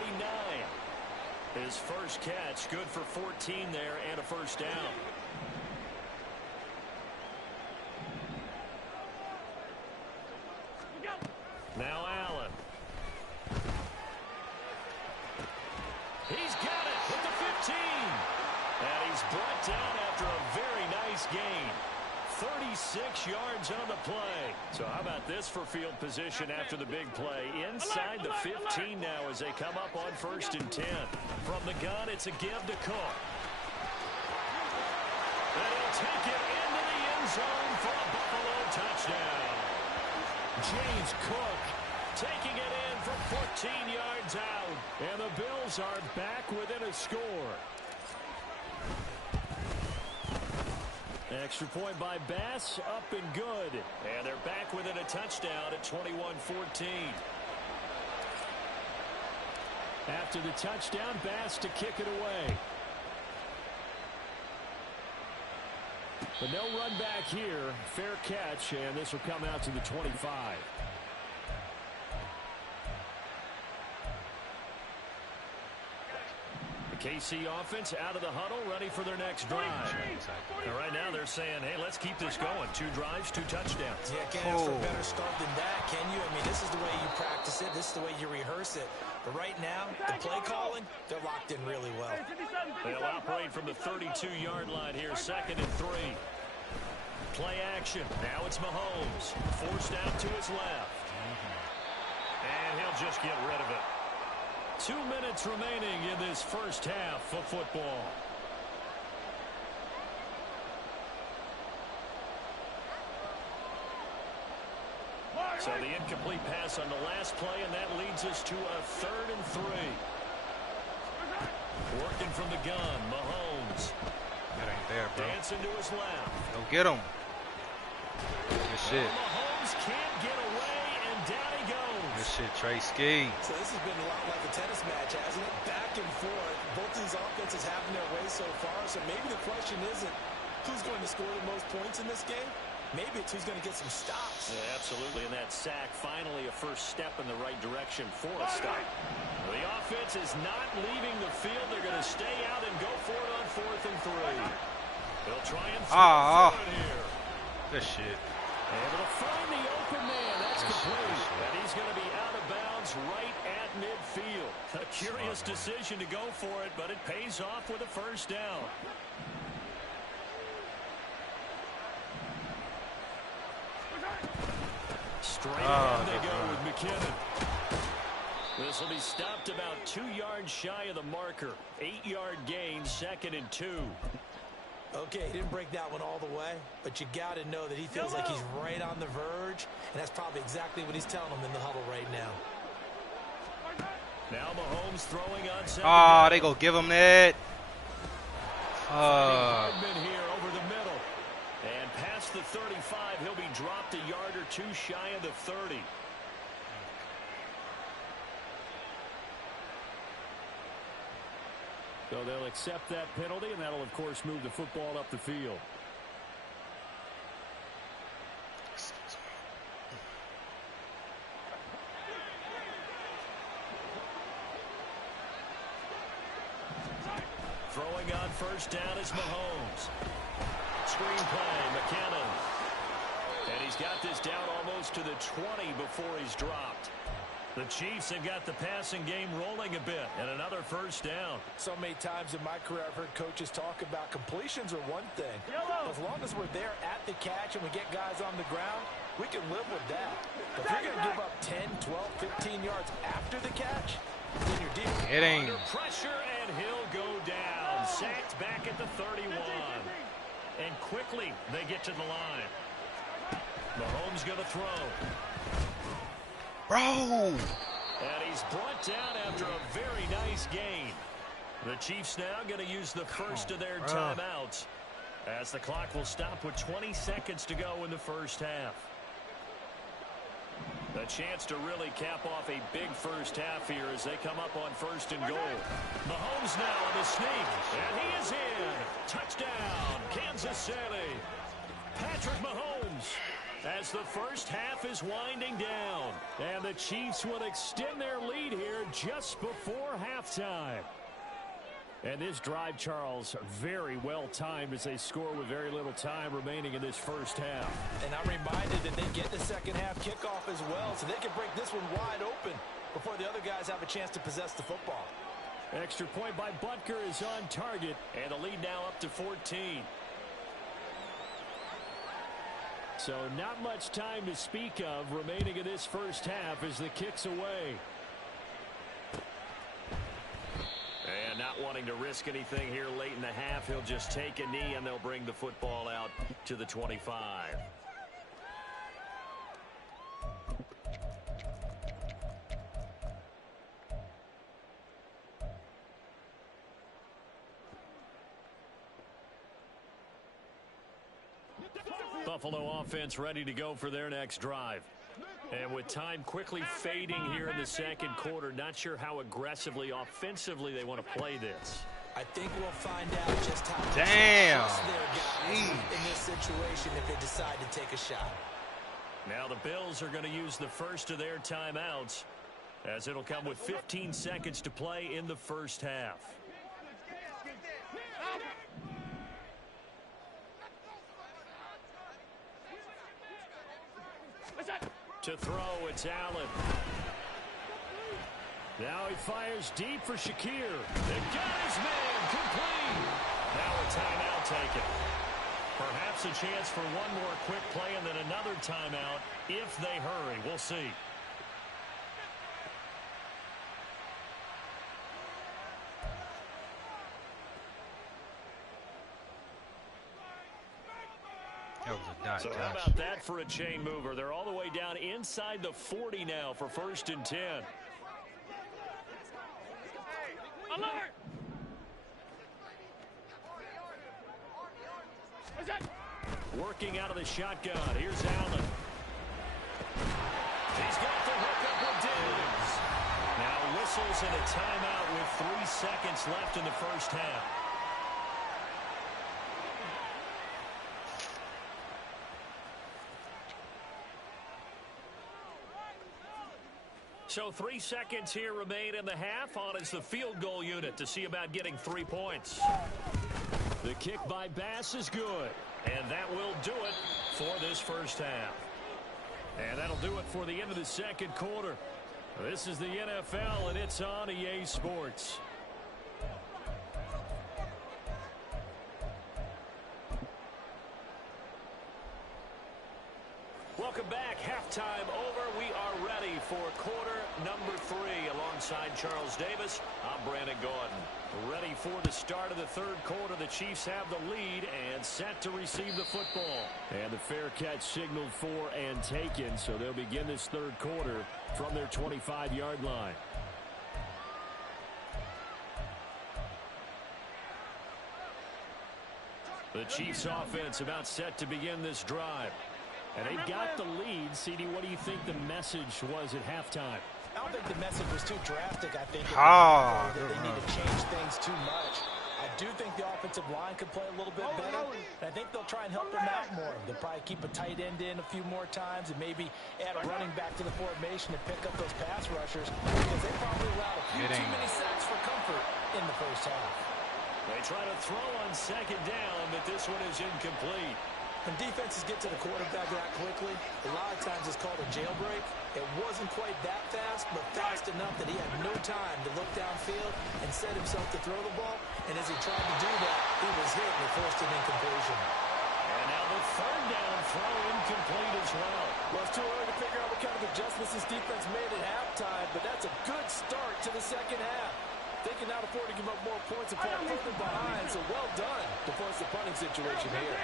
His first catch, good for 14 there and a first down. Now Allen. He's got it with the 15. And he's brought down after a very nice gain. 36 yards on the play. So how about this for field position after the big play? Inside the 15 now as they come up on 1st and 10. From the gun, it's a give to Cook. And he'll take it into the end zone for a Buffalo touchdown. James Cook taking it in from 14 yards out. And the Bills are back within a score. Extra point by Bass, up and good. And they're back within a touchdown at 21-14. After the touchdown, Bass to kick it away. But no run back here. Fair catch, and this will come out to the 25. KC offense out of the huddle, ready for their next drive. And right now they're saying, hey, let's keep this going. 2 drives, 2 touchdowns. Yeah, can't ask for a better start than that, can you? I mean, this is the way you practice it. This is the way you rehearse it. But right now, the play calling, they're locked in really well. They'll operate from the 32-yard line here, 2nd and 3. Play action. Now it's Mahomes. Forced out to his left. And he'll just get rid of it. 2 minutes remaining in this first half of football. So the incomplete pass on the last play, and that leads us to a 3rd and 3. Working from the gun, Mahomes. That ain't there, bro. Dancing to his left. Go get him. Good shit. Mahomes can't get away, and down he goes. Good shit, Trey Ski. So this has been a lot like a tennis match, hasn't it? Back and forth. Both these offenses having their way so far. So maybe the question isn't who's going to score the most points in this game. Maybe it's who's going to get some stops. Yeah, absolutely. And that sack, finally a first step in the right direction for a stop. The offense is not leaving the field. They're going to stay out and go for it on 4th and 3. They'll try and throw it here. Good shit. Able to find the open man. That's complete. And he's going to be out of bounds right at midfield. A curious decision to go for it, but it pays off with a first down. Straight ahead they go with McKinnon. This will be stopped about 2 yards shy of the marker. 8-yard gain, 2nd and 2. Okay, he didn't break that one all the way, but you got to know that he feels like he's right on the verge, and that's probably exactly what he's telling them in the huddle right now. Now Mahomes throwing on 2nd. They go give him that. Hardman here over the middle. And past the 35, he'll be dropped a yard or 2 shy of the 30. So they'll accept that penalty, and that'll, of course, move the football up the field. Throwing on first down is Mahomes. Screen play, McKinnon. And he's got this down almost to the 20 before he's dropped. The Chiefs have got the passing game rolling a bit, and another first down. So many times in my career I've heard coaches talk about completions are one thing. As long as we're there at the catch and we get guys on the ground, we can live with that. If you're going to give up 10, 12, 15 yards after the catch, then you're deep. Under pressure, and he'll go down. Sacked back at the 31. And quickly they get to the line. Mahomes going to throw. Bro! And he's brought down after a very nice gain. The Chiefs now going to use the first of their timeouts, as the clock will stop with 20 seconds to go in the first half. A chance to really cap off a big first half here as they come up on first and goal. Mahomes now on the sneak, and he is in. Touchdown, Kansas City. Patrick Mahomes, as the first half is winding down, and the Chiefs will extend their lead here just before halftime. And this drive, Charles, very well timed as they score with very little time remaining in this first half. And I'm reminded that they get the second half kickoff as well, so they can break this one wide open before the other guys have a chance to possess the football. Extra point by Butker is on target, and the lead now up to 14. So not much time to speak of remaining in this first half as the kick's away. And not wanting to risk anything here late in the half, he'll just take a knee and they'll bring the football out to the 25. Buffalo offense ready to go for their next drive. And with time quickly fading here in the second quarter, not sure how aggressively, offensively they want to play this. I think we'll find out just how Damn. in this situation if they decide to take a shot. Now the Bills are going to use the first of their timeouts, as it'll come with 15 seconds to play in the first half. To throw, it's Allen. Now he fires deep for Shakir. They got his man complete. Now a timeout taken. Perhaps a chance for one more quick play and then another timeout if they hurry. We'll see. So how about that for a chain mover? They're all the way down inside the 40 now for 1st and 10. Alert! Working out of the shotgun. Here's Allen. He's got the hookup with Diggs. Now whistles and a timeout with 3 seconds left in the first half. So 3 seconds here remain in the half. On is the field goal unit to see about getting 3 points. The kick by Bass is good. And that will do it for this first half. And that'll do it for the end of the second quarter. This is the NFL, and it's on EA Sports. Welcome back. Halftime over. We are ready for quarter number 3. Alongside Charles Davis, I'm Brandon Gordon. Ready for the start of the third quarter. The Chiefs have the lead and set to receive the football. And the fair catch signaled for and taken, so they'll begin this third quarter from their 25-yard line. The Chiefs offense about set to begin this drive. And they've got the lead. CD, what do you think the message was at halftime? I don't think the message was too drastic. I think that they need to change things too much. I do think the offensive line could play a little bit better. And I think they'll try and help them out more. They'll probably keep a tight end in a few more times and maybe add a running back to the formation to pick up those pass rushers, because they probably allowed a few too many sacks for comfort in the first half. They try to throw on second down, but this one is incomplete. When defenses get to the quarterback that quickly, a lot of times it's called a jailbreak. It wasn't quite that fast, but fast enough that he had no time to look downfield and set himself to throw the ball. And as he tried to do that, he was hit and forced an incompletion. And now the third down throw incomplete as well. Well, it's too early to figure out what kind of adjustments this defense made at halftime, but that's a good start to the second half. They can now afford to give up more points and fall further behind, so well done to force the punting situation here.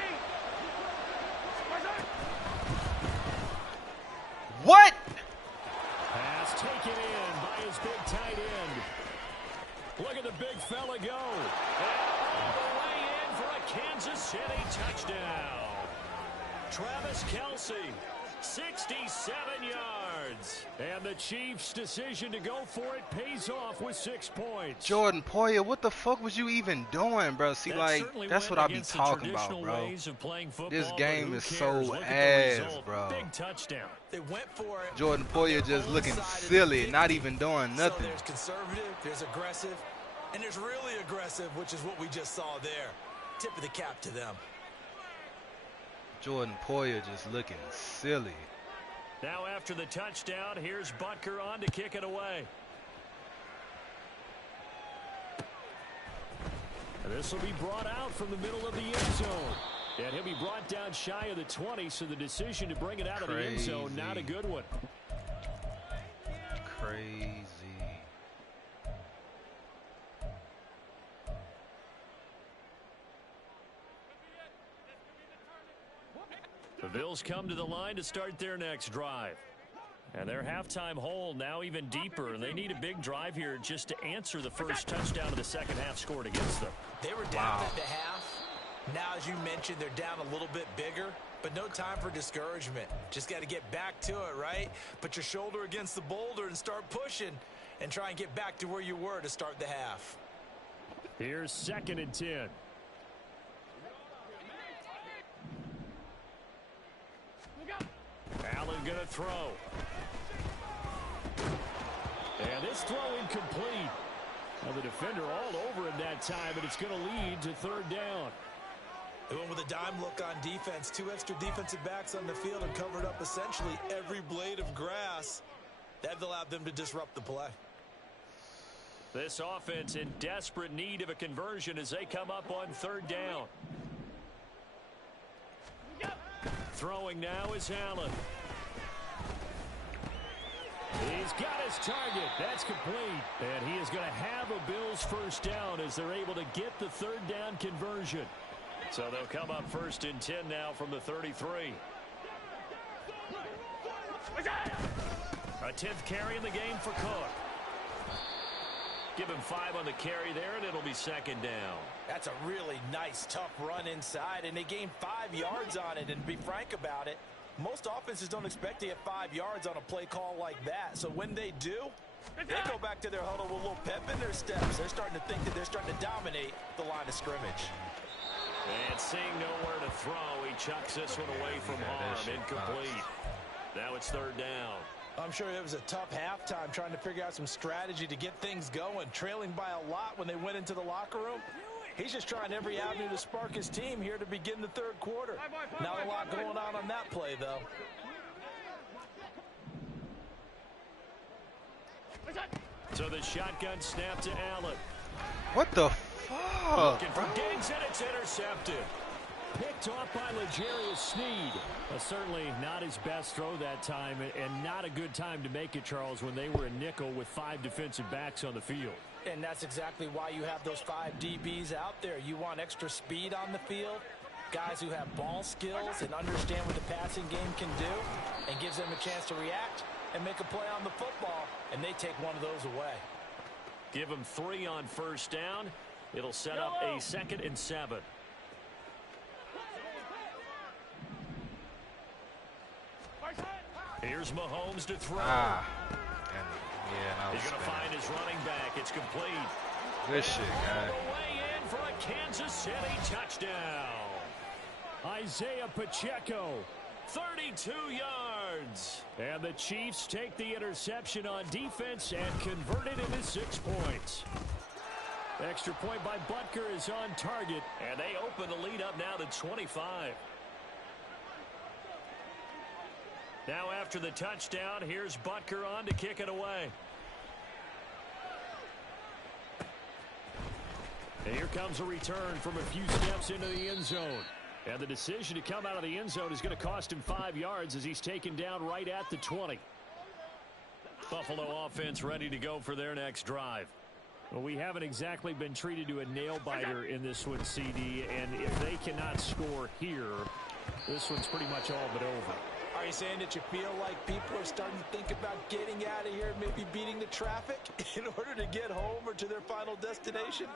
What? Pass taken in by his big tight end. Look at the big fella go. And all the way in for a Kansas City touchdown. Travis Kelce, 67 yards. And the Chiefs' decision to go for it pays off with 6 points. Jordan Poyer, what the fuck was you even doing, bro? See, like, that's what I be talking about, bro. This game is so ass, bro. Big touchdown. They went for it. Jordan Poyer just looking silly, not even doing nothing. So there's conservative, there's aggressive, and there's really aggressive, which is what we just saw there. Tip of the cap to them. Jordan Poyer just looking silly. Now after the touchdown, here's Butker on to kick it away. And this will be brought out from the middle of the end zone. And he'll be brought down shy of the 20, so the decision to bring it out of the end zone, not a good one. Crazy. The Bills come to the line to start their next drive. And their halftime hole now even deeper, and they need a big drive here just to answer the first touchdown of the second half scored against them. They were down at the half. Now, as you mentioned, they're down a little bit bigger, but no time for discouragement. Just got to get back to it, right? Put your shoulder against the boulder and start pushing and try and get back to where you were to start the half. Here's 2nd and 10. Allen going to throw. And this throw incomplete. Well, the defender all over him that time, but it's going to lead to 3rd down. They went with a dime look on defense. 2 extra defensive backs on the field and covered up essentially every blade of grass. That allowed them to disrupt the play. This offense in desperate need of a conversion as they come up on 3rd down. Throwing now is Allen. He's got his target. That's complete. And he is going to have a Bills first down as they're able to get the 3rd down conversion. So they'll come up 1st and 10 now from the 33. A 10th carry in the game for Cook. Give him 5 on the carry there, and it'll be 2nd down. That's a really nice, tough run inside, and they gained 5 yards on it. And to be frank about it, most offenses don't expect to get 5 yards on a play call like that. So when they do, they go back to their huddle with a little pep in their steps. They're starting to think that they're starting to dominate the line of scrimmage. And seeing nowhere to throw, he chucks this one away from harm. Incomplete. Now it's 3rd down. I'm sure it was a tough halftime trying to figure out some strategy to get things going. Trailing by a lot when they went into the locker room. He's just trying every avenue to spark his team here to begin the 3rd quarter. Not a lot going on that play, though. So the shotgun snap to Allen. What the fuck? Looking for Diggs, and it's intercepted. Picked off by L'Jarius Sneed. Certainly not his best throw that time, and not a good time to make it, Charles, when they were a nickel with 5 defensive backs on the field. And that's exactly why you have those 5 DBs out there. You want extra speed on the field, guys who have ball skills and understand what the passing game can do, and gives them a chance to react and make a play on the football, and they take one of those away. Give them 3 on 1st down. It'll set up a 2nd and 7. Here's Mahomes to throw. He's going to find his running back. It's complete. Good shit, guy. Way in for a Kansas City touchdown. Isaiah Pacheco, 32 yards. And the Chiefs take the interception on defense and convert it into 6 points. Extra point by Butker is on target, and they open the lead up now to 25. Now after the touchdown, here's Butker on to kick it away. And here comes a return from a few steps into the end zone. And the decision to come out of the end zone is going to cost him 5 yards as he's taken down right at the 20. Buffalo offense ready to go for their next drive. Well, we haven't exactly been treated to a nail-biter in this one, CD, and if they cannot score here, this one's pretty much all but over. Are you saying that you feel like people are starting to think about getting out of here, maybe beating the traffic in order to get home or to their final destination?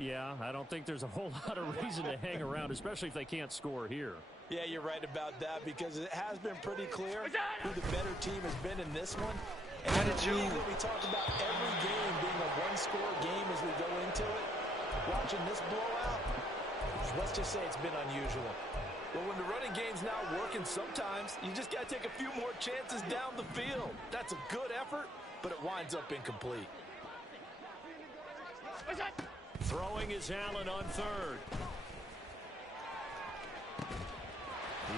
Yeah, I don't think there's a whole lot of reason to hang around, especially if they can't score here. Yeah, you're right about that because it has been pretty clear who the better team has been in this one. And how did you... We talk about every game being a one-score game as we go into it. Watching this blowout, let's just say it's been unusual. Well, when the running game's not working sometimes, you just got to take a few more chances down the field. That's a good effort, but it winds up incomplete. Throwing is Allen on third.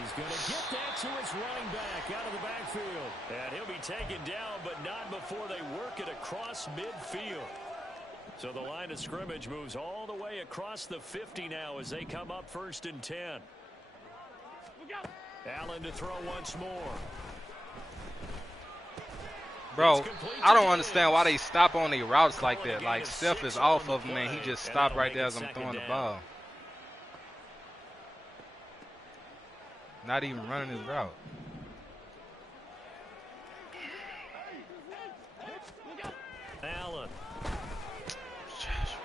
He's going to get that to his running back out of the backfield. And he'll be taken down, but not before they work it across midfield. So the line of scrimmage moves all the way across the 50 now as they come up 1st and 10. Allen to throw once more. Bro, I don't understand why they stop on their routes like that. Like, Steph is off of him, and he just stopped right there as I'm throwing the ball. Not even running his route. Allen.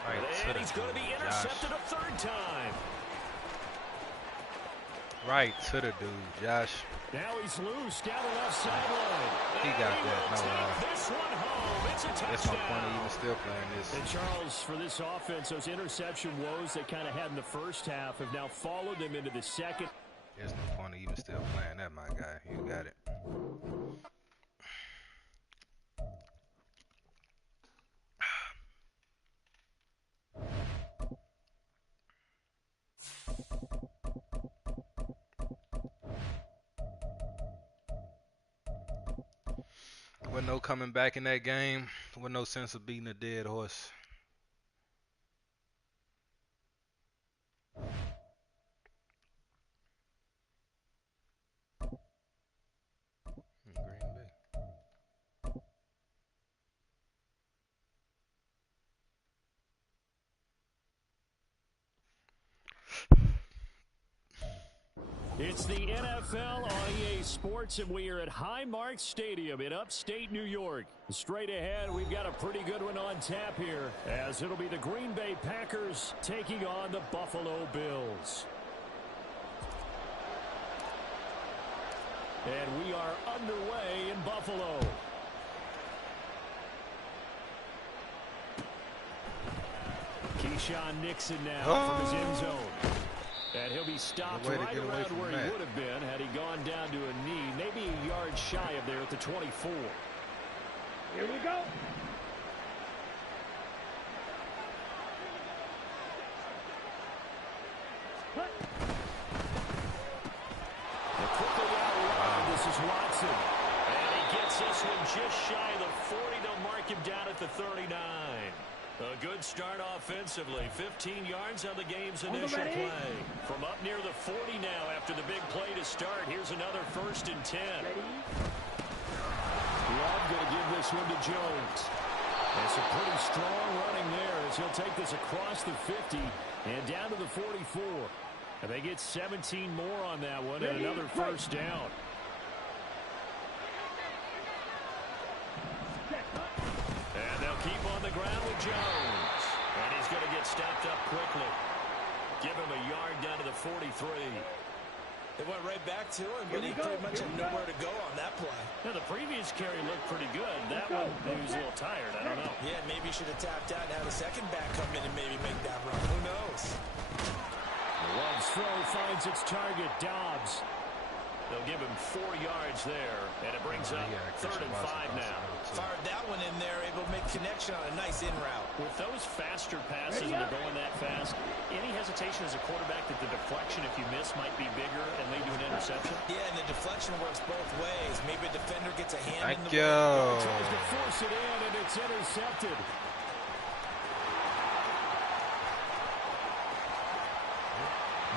Right, and he's going to be intercepted a third time. Right to the dude, Josh. Now he's loose down the left sideline. He got that. No, this one home. It's a touchdown. That's my point of even still playing this. And Charles, for this offense, those interception woes they kind of had in the first half have now followed them into the second. There's no point of even still playing that, my guy. You got it. With no coming back in that game, with no sense of beating a dead horse. Green Bay. It's the NFL on EA Sports, and we are at Highmark Stadium in upstate New York. Straight ahead, we've got a pretty good one on tap here, as it'll be the Green Bay Packers taking on the Buffalo Bills. And we are underway in Buffalo. Keyshawn Nixon now from his end zone. And he'll be stopped right around where he would have been had he gone down to a knee, maybe a yard shy of there at the 24. Here we go. And quickly out wide, this is Watson. And he gets this one just shy of the 40. They'll mark him down at the 39. A good start offensively. 15 yards on the game's initial play. From up near the 40 now after the big play to start. Here's another 1st and 10. Love going to give this one to Jones. That's a pretty strong running there as he'll take this across the 50 and down to the 44. And they get 17 more on that one and another 1st down. And they'll keep on the ground with Jones. And he's going to get stopped up quickly. Give him a yard down to the 43. It went right back to him, but he pretty much had nowhere to go on that play. Now, the previous carry looked pretty good. That one, he was a little tired. I don't know. Yeah, maybe he should have tapped out and had a second back come in and maybe make that run. Who knows? Love's throw finds its target, Dobbs. They'll give him 4 yards there, and it brings up 3rd and 5 now. Fired that one in there, able to make connection on a nice in route. With those faster passes, and they're going that fast, any hesitation as a quarterback that the deflection, if you miss, might be bigger and lead to an interception? Yeah, and the deflection works both ways. Maybe a defender gets a hand in the way. Tries to force it in, and it's intercepted.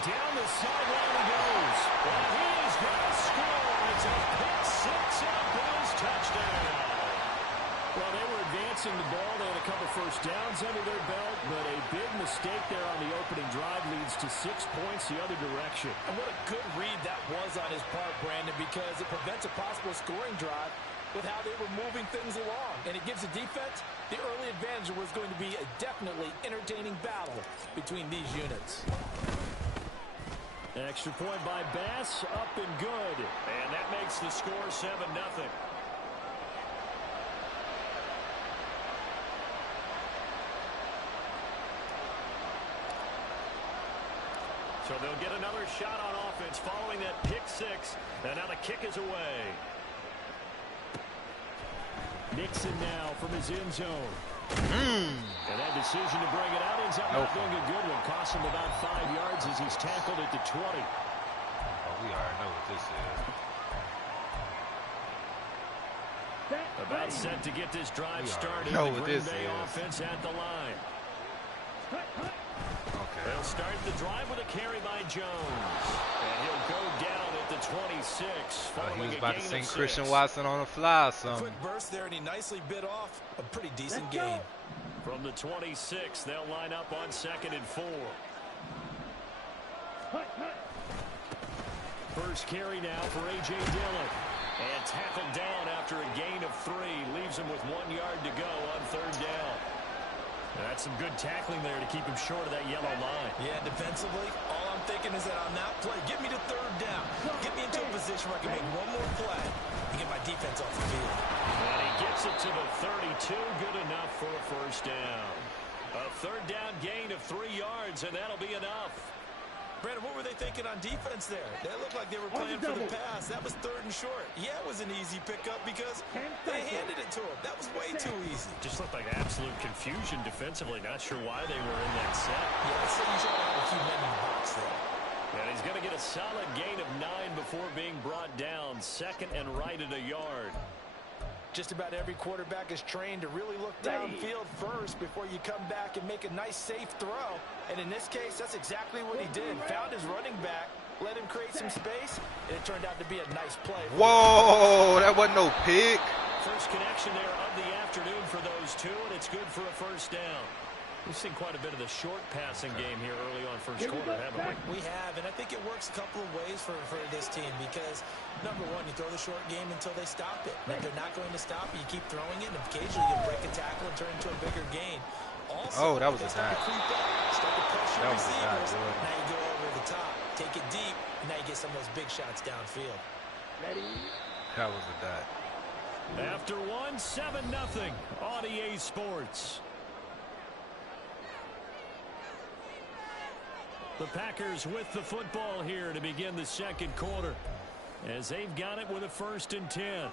Down the sideline he goes. And he's going to score. It's a pick-6 and a Bills touchdown. Well, they were advancing the ball. They had a couple first downs under their belt, but a big mistake there on the opening drive leads to 6 points the other direction. And what a good read that was on his part, Brandon, because it prevents a possible scoring drive with how they were moving things along. And it gives the defense the early advantage. Was going to be a definitely entertaining battle between these units. Extra point by Bass, up and good. And that makes the score 7-0. So they'll get another shot on offense following that pick-6. And now the kick is away. Nixon now from his end zone. And that decision to bring it out ends up not being a good one. Cost him about 5 yards as he's tackled at the 20. Oh, we already know what this is. About set to get this drive started. Know The what Green this Bay is. offense at the line. Okay. They'll start the drive with a carry by Jones. And he'll go down at the 26. He was about to sing Christian Watson on the fly or something. Quick burst there, and he nicely bit off a pretty decent gain. From the 26, they'll line up on 2nd and 4. First carry now for A.J. Dillon. And tackled down after a gain of 3. Leaves him with 1 yard to go on 3rd down. That's some good tackling there to keep him short of that yellow line. Yeah, defensively, all I'm thinking is that on that play, get me to 3rd down. Get me into a position where I can make one more play and get my defense off the field. And he gets it to the 32. Good enough for a first down. A 3rd down gain of 3 yards, and that'll be enough. Brandon, what were they thinking on defense there? They looked like they were playing for the pass. That was 3rd and short. Yeah, it was an easy pickup because they handed it to him. That was way too easy. Just looked like absolute confusion defensively. Not sure why they were in that set. Yeah, let's say you try to have a few men in the box there. And he's going to get a solid gain of 9 before being brought down. 2nd and right at a yard. Just about every quarterback is trained to really look downfield first before you come back and make a nice, safe throw. And in this case, that's exactly what he did. Found his running back, let him create some space, and it turned out to be a nice play. Whoa, that wasn't no pick. First connection there of the afternoon for those two, and it's good for a first down. We've seen quite a bit of the short passing game here early on first quarter, haven't we? We have, and I think it works a couple of ways for this team because, number one, you throw the short game until they stop it. And if they're not going to stop it, you keep throwing it, and occasionally you break a tackle and turn it into a bigger gain. Also, that was a start to dive. creep up, start to pressure That was a dive, receivers. Jordan. Now you go over the top, take it deep, and now you get some of those big shots downfield. That was a dive. After one, 7-0 on EA Sports. The Packers with the football here to begin the second quarter as they've got it with a 1st and 10.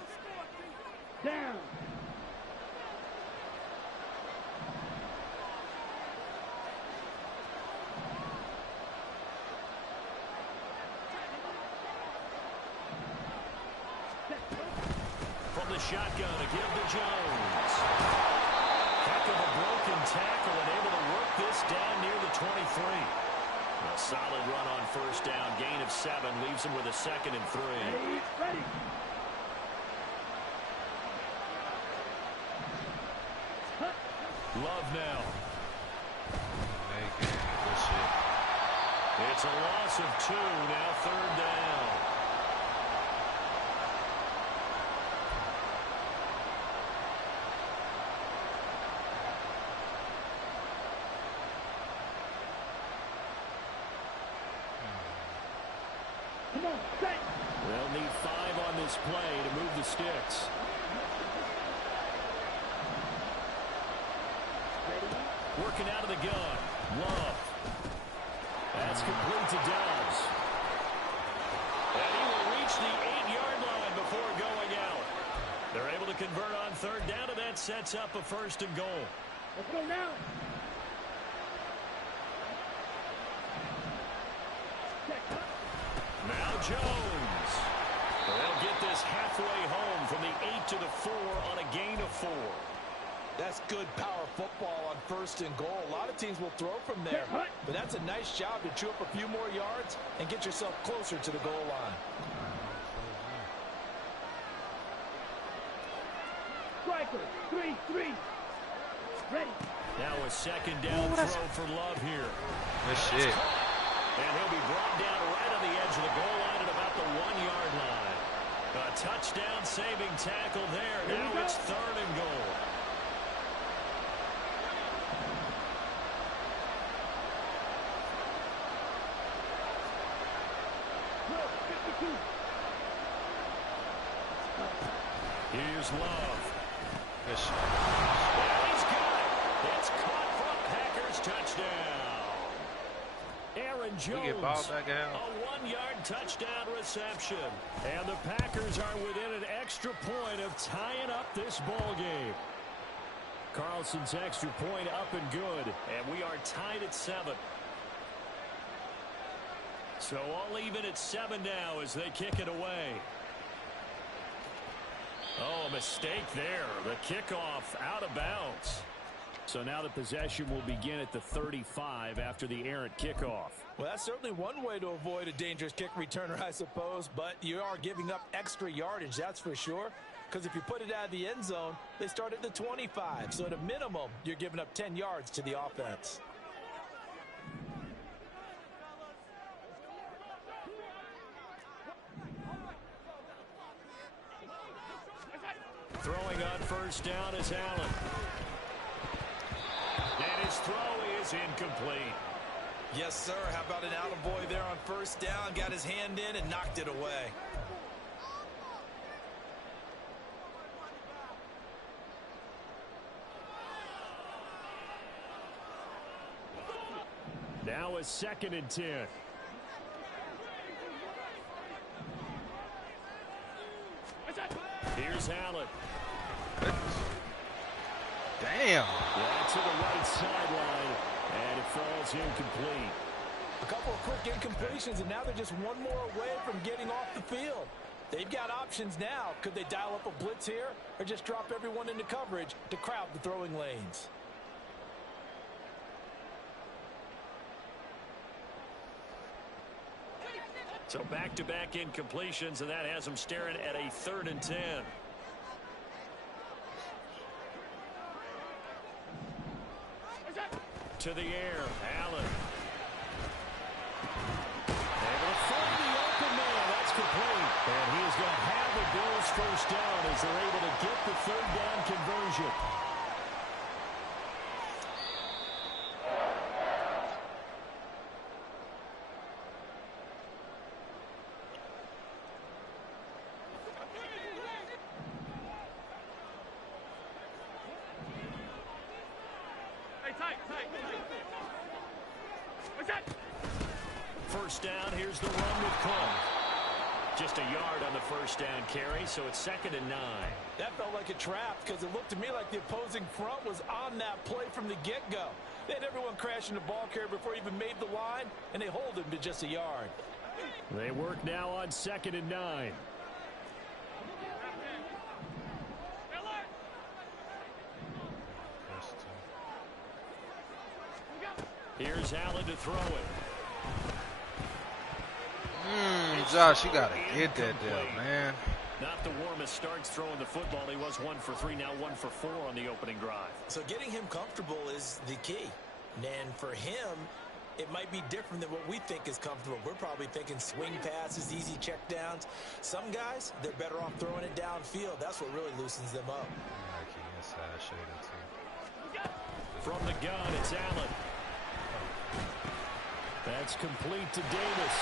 Down. From the shotgun, a give to Jones. Heck of a broken tackle and able to work this down near the 23. A solid run on first down. Gain of 7 leaves him with a 2nd and 3. Ready. Love now. Good shit. It's a loss of 2. Now 3rd down. Come on, set. They'll need 5 on this play to move the sticks. Working out of the gun. Love. That's complete to Dobbs. And he will reach the convert on third down, and that sets up a 1st and goal. Let's go now. Now Jones. They'll get this halfway home from the 8 to the 4 on a gain of 4. That's good power football on 1st and goal. A lot of teams will throw from there, but that's a nice job to chew up a few more yards and get yourself closer to the goal line. Striker, 3-3. Ready. Now a 2nd down throw for Love here. Good shit. And he'll be brought down right on the edge of the goal line at about the 1-yard line. A touchdown saving tackle there. Now it's 3rd and goal. Here's Love. Good shit. And he's got it. It's caught for a Packers touchdown. Aaron Jones, We get ball back out. a 1-yard touchdown reception. And the Packers are within an extra point of tying up this ball game. Carlson's extra point up and good. And we are tied at 7. So all even at 7 now as they kick it away. Oh, a mistake there. The kickoff out of bounds. So now the possession will begin at the 35 after the errant kickoff. Well, that's certainly one way to avoid a dangerous kick returner, I suppose, but you are giving up extra yardage, that's for sure. Because if you put it out of the end zone, they start at the 25. So at a minimum, you're giving up 10 yards to the offense. Throwing on 1st down is Allen. And his throw is incomplete. Yes, sir. How about an attaboy there on 1st down? Got his hand in and knocked it away. Now a 2nd and 10. Here's Allen. Damn. Yeah, to the right sideline, and it falls incomplete. A couple of quick incompletions, and now they're just one more away from getting off the field. They've got options now. Could they dial up a blitz here or just drop everyone into coverage to crowd the throwing lanes? So back-to-back incompletions, and that has them staring at a 3rd and 10. To the air, Allen. Able to find the open man. That's complete. And he is going to have the Bills 1st down as they're able to get the 3rd down conversion. First down, here's the run with Cook. Just a yard on the 1st down carry, so it's 2nd and 9. That felt like a trap because it looked to me like the opposing front was on that play from the get-go. They had everyone crashing the ball carrier before he even made the line, and they hold him to just a yard. They work now on 2nd and 9. Here's Allen to throw it. Josh, you gotta get that deal, man. Not the warmest starts throwing the football. He was 1 for 3, now 1 for 4 on the opening drive. So getting him comfortable is the key. And for him, it might be different than what we think is comfortable. We're probably thinking swing passes, easy checkdowns. Some guys, they're better off throwing it downfield. That's what really loosens them up. From the gun, it's Allen. That's complete to Davis.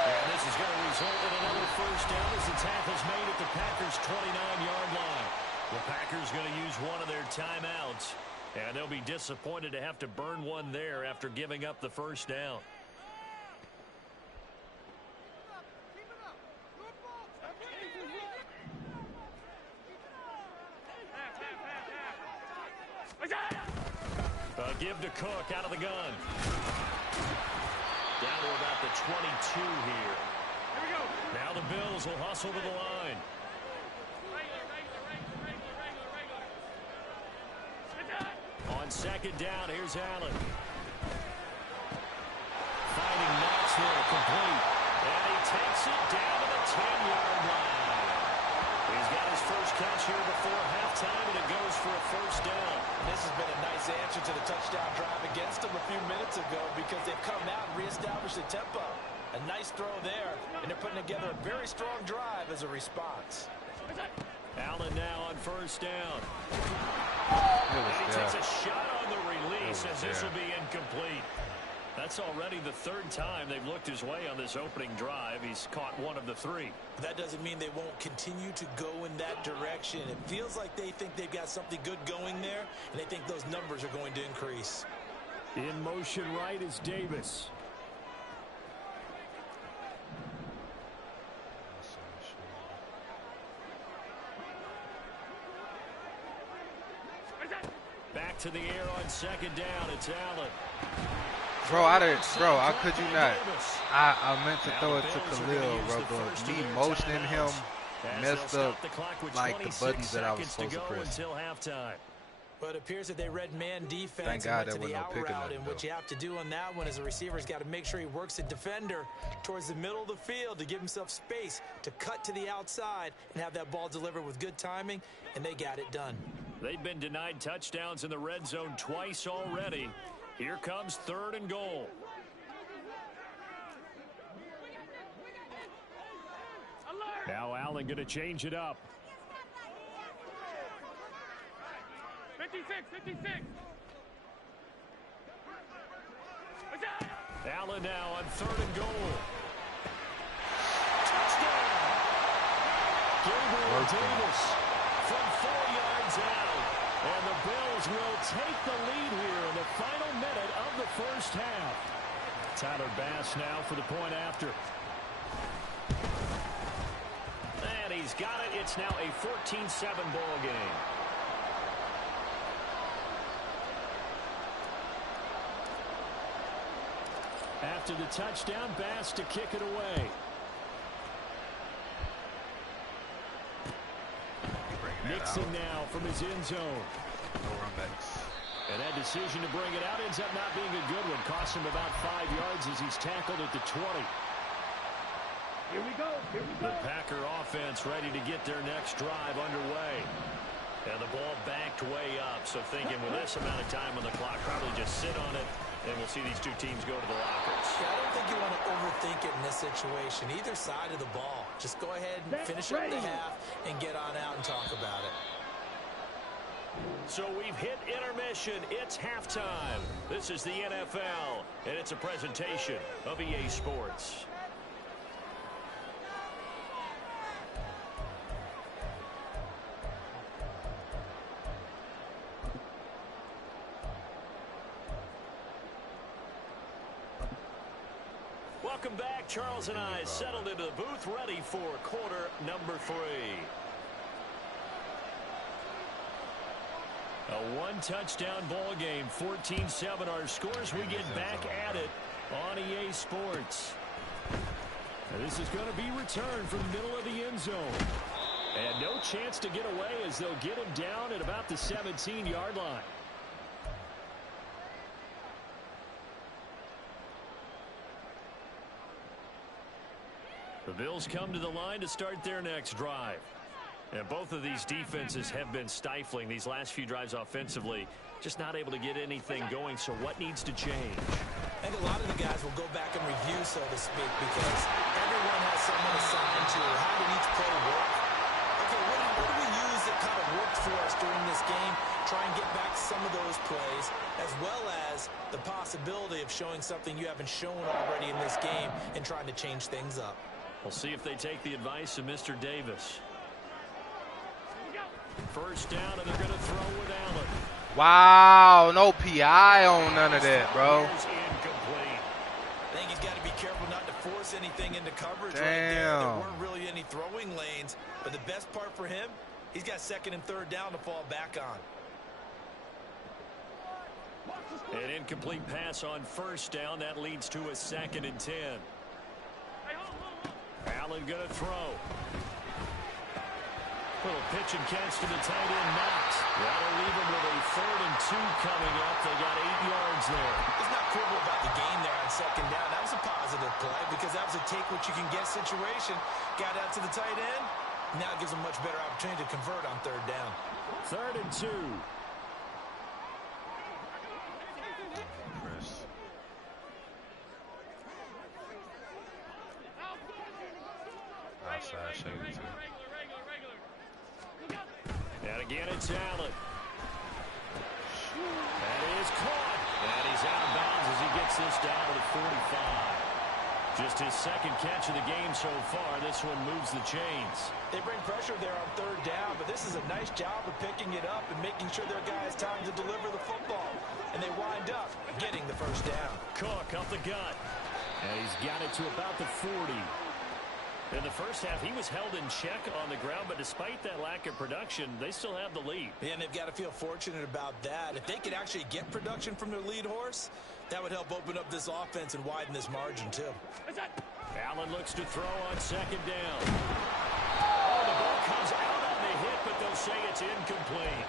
And this is going to result in another 1st down as the tackle's made at the Packers' 29-yard line. The Packers going to use one of their timeouts, and they'll be disappointed to have to burn one there after giving up the 1st down. give to Cook out of the gun. Down to about the 22 here. Here we go. Now the Bills will hustle to the line. On second down, here's Allen. Fighting Knoxville, complete. And he takes it down to the 10-yard line. He's got his first catch here before halftime, and it goes for a first down. And this has been a nice answer to the touchdown drive against them a few minutes ago because they've come out and reestablished the tempo. A nice throw there, and they're putting together a very strong drive as a response. Allen now on first down. And he takes a shot on the release as this will be incomplete. That's already the third time they've looked his way on this opening drive. He's caught one of the three. But that doesn't mean they won't continue to go in that direction. It feels like they think they've got something good going there, and they think those numbers are going to increase. In motion right is Davis. Back to the air on second down. It's Allen. Bro, I could you not. I meant to throw it to Khalil, bro, but me motioning him messed up like the buttons that I was supposed to press. But it appears that they read man defense. Thank God and went there to the was no out picking route. up, And what you have to do on that one as a receiver's got to make sure he works the defender towards the middle of the field to give himself space to cut to the outside and have that ball delivered with good timing, and they got it done. They've been denied touchdowns in the red zone twice already. Here comes third and goal. Now Allen going to change it up. 56. Allen now on third and goal. Touchdown! Gabriel Davis from 4 yards out. And the Bills will take the lead here in the final minute of the first half. Tyler Bass now for the point after. And he's got it. It's now a 14-7 ball game. After the touchdown, Bass to kick it away. Nixon now from his end zone. No run backs. And that decision to bring it out ends up not being a good one. Costs him about 5 yards as he's tackled at the 20. Here we go. The Packer offense ready to get their next drive underway. And the ball backed way up. So thinking with this amount of time on the clock, probably just sit on it. And we'll see these two teams go to the lockers. Yeah, I don't think you want to overthink it in this situation. Either side of the ball. Just go ahead and finish up the half and get on out and talk about it. So we've hit intermission. It's halftime. This is the NFL, and it's a presentation of EA Sports. Welcome back. Charles and I settled into the booth ready for quarter number 3. A one-touchdown ball game, 14-7 our scores. We get back at it on EA Sports. Now this is going to be returned from the middle of the end zone. And no chance to get away as they'll get him down at about the 17-yard line. The Bills come to the line to start their next drive. And both of these defenses have been stifling these last few drives offensively. Just not able to get anything going. So what needs to change? I think a lot of the guys will go back and review, so to speak, because everyone has someone assigned to how did each play work. Okay, what do we use that kind of worked for us during this game? Try and get back some of those plays, as well as the possibility of showing something you haven't shown already in this game and trying to change things up. We'll see if they take the advice of Mr. Davis. First down, and they're going to throw with Allen. Wow, no PI on none of that, bro. Incomplete. I think he's got to be careful not to force anything into coverage right Damn. there. There weren't really any throwing lanes, but the best part for him, he's got second and third down to fall back on. An incomplete pass on first down. That leads to a 2nd and 10. Allen going to throw. Little pitch and catch to the tight end, Knox. That'll leave him with a 3rd and 2 coming up. They got 8 yards there. He's not quibble about the gain there on 2nd down. That was a positive play because that was a take-what-you-can-get situation. Got out to the tight end. Now it gives him a much better opportunity to convert on 3rd down. 3rd and 2. Outside shade too. And again, it's Allen. That is caught. And he's out of bounds as he gets this down to the 45. Just his 2nd catch of the game so far. This one moves the chains. They bring pressure there on 3rd down, but this is a nice job of picking it up and making sure their guy has time to deliver the football. And they wind up getting the 1st down. Cook up the gut. And he's got it to about the 40. In the first half, he was held in check on the ground, but despite that lack of production, they still have the lead. And they've got to feel fortunate about that. If they could actually get production from their lead horse, that would help open up this offense and widen this margin, too. Allen looks to throw on 2nd down. Oh, the ball comes out on the hit, but they'll say it's incomplete.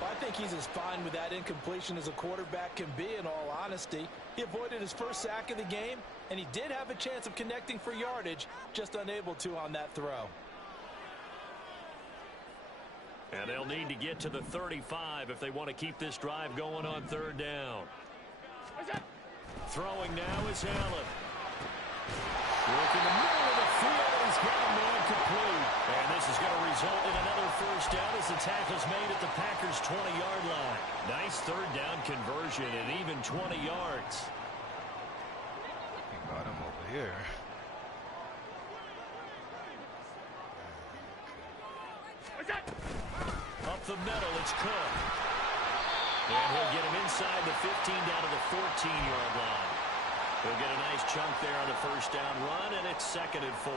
Well, I think he's as fine with that incompletion as a quarterback can be, in all honesty. He avoided his first sack of the game, and he did have a chance of connecting for yardage, just unable to on that throw. And they'll need to get to the 35 if they want to keep this drive going on 3rd down. Throwing now is Allen. Working the middle of the field, he's got a man complete. And this is going to result in another 1st down as the tackle's made at the Packers' 20-yard line. Nice 3rd down conversion and even 20 yards. He got him over here. Up the middle, it's Cook. And he'll get him inside the 15 down to the 14-yard line. He'll get a nice chunk there on the 1st down run, and it's 2nd and 4.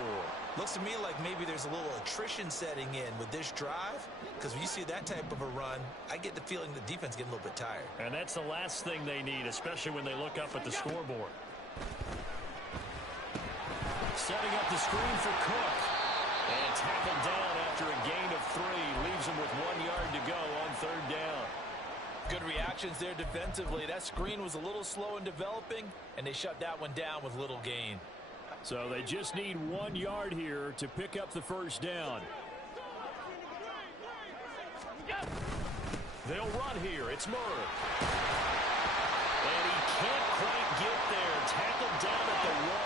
Looks to me like maybe there's a little attrition setting in with this drive, because when you see that type of a run, I get the feeling the defense getting a little bit tired. And that's the last thing they need, especially when they look up at the scoreboard. Setting up the screen for Cook. And tackled down after a gain of 3. Leaves him with 1 yard to go on 3rd down. Good reactions there defensively. That screen was a little slow in developing, and they shut that one down with little gain. So they just need 1 yard here to pick up the 1st down. They'll run here. It's Murray. And he can't quite get there. Tackled down at the 1.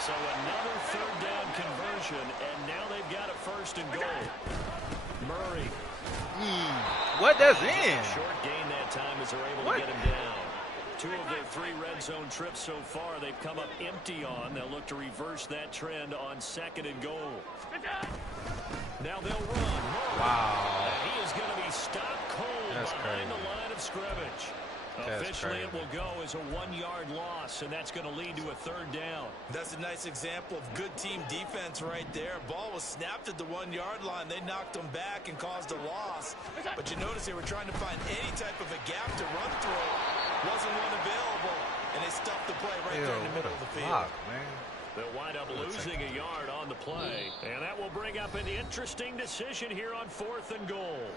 So another 3rd down conversion, and now they've got a 1st and goal. Murray. What? That's in. Short gain that time as they're able to get him down. 2 of their 3 red zone trips so far they've come up empty on. They'll look to reverse that trend on 2nd and goal. Now they'll run. Wow. He is going to be stopped cold behind the line of scrimmage. Officially, it will go as a 1 yard loss, and that's going to lead to a 3rd down. That's a nice example of good team defense right there. Ball was snapped at the 1 yard line. They knocked them back and caused a loss. But you notice they were trying to find any type of a gap to run through. Wasn't one available, and they stuffed the play right there in the middle of the field. Block, man. They'll wind up losing a yard on the play. And that will bring up an interesting decision here on 4th and goal.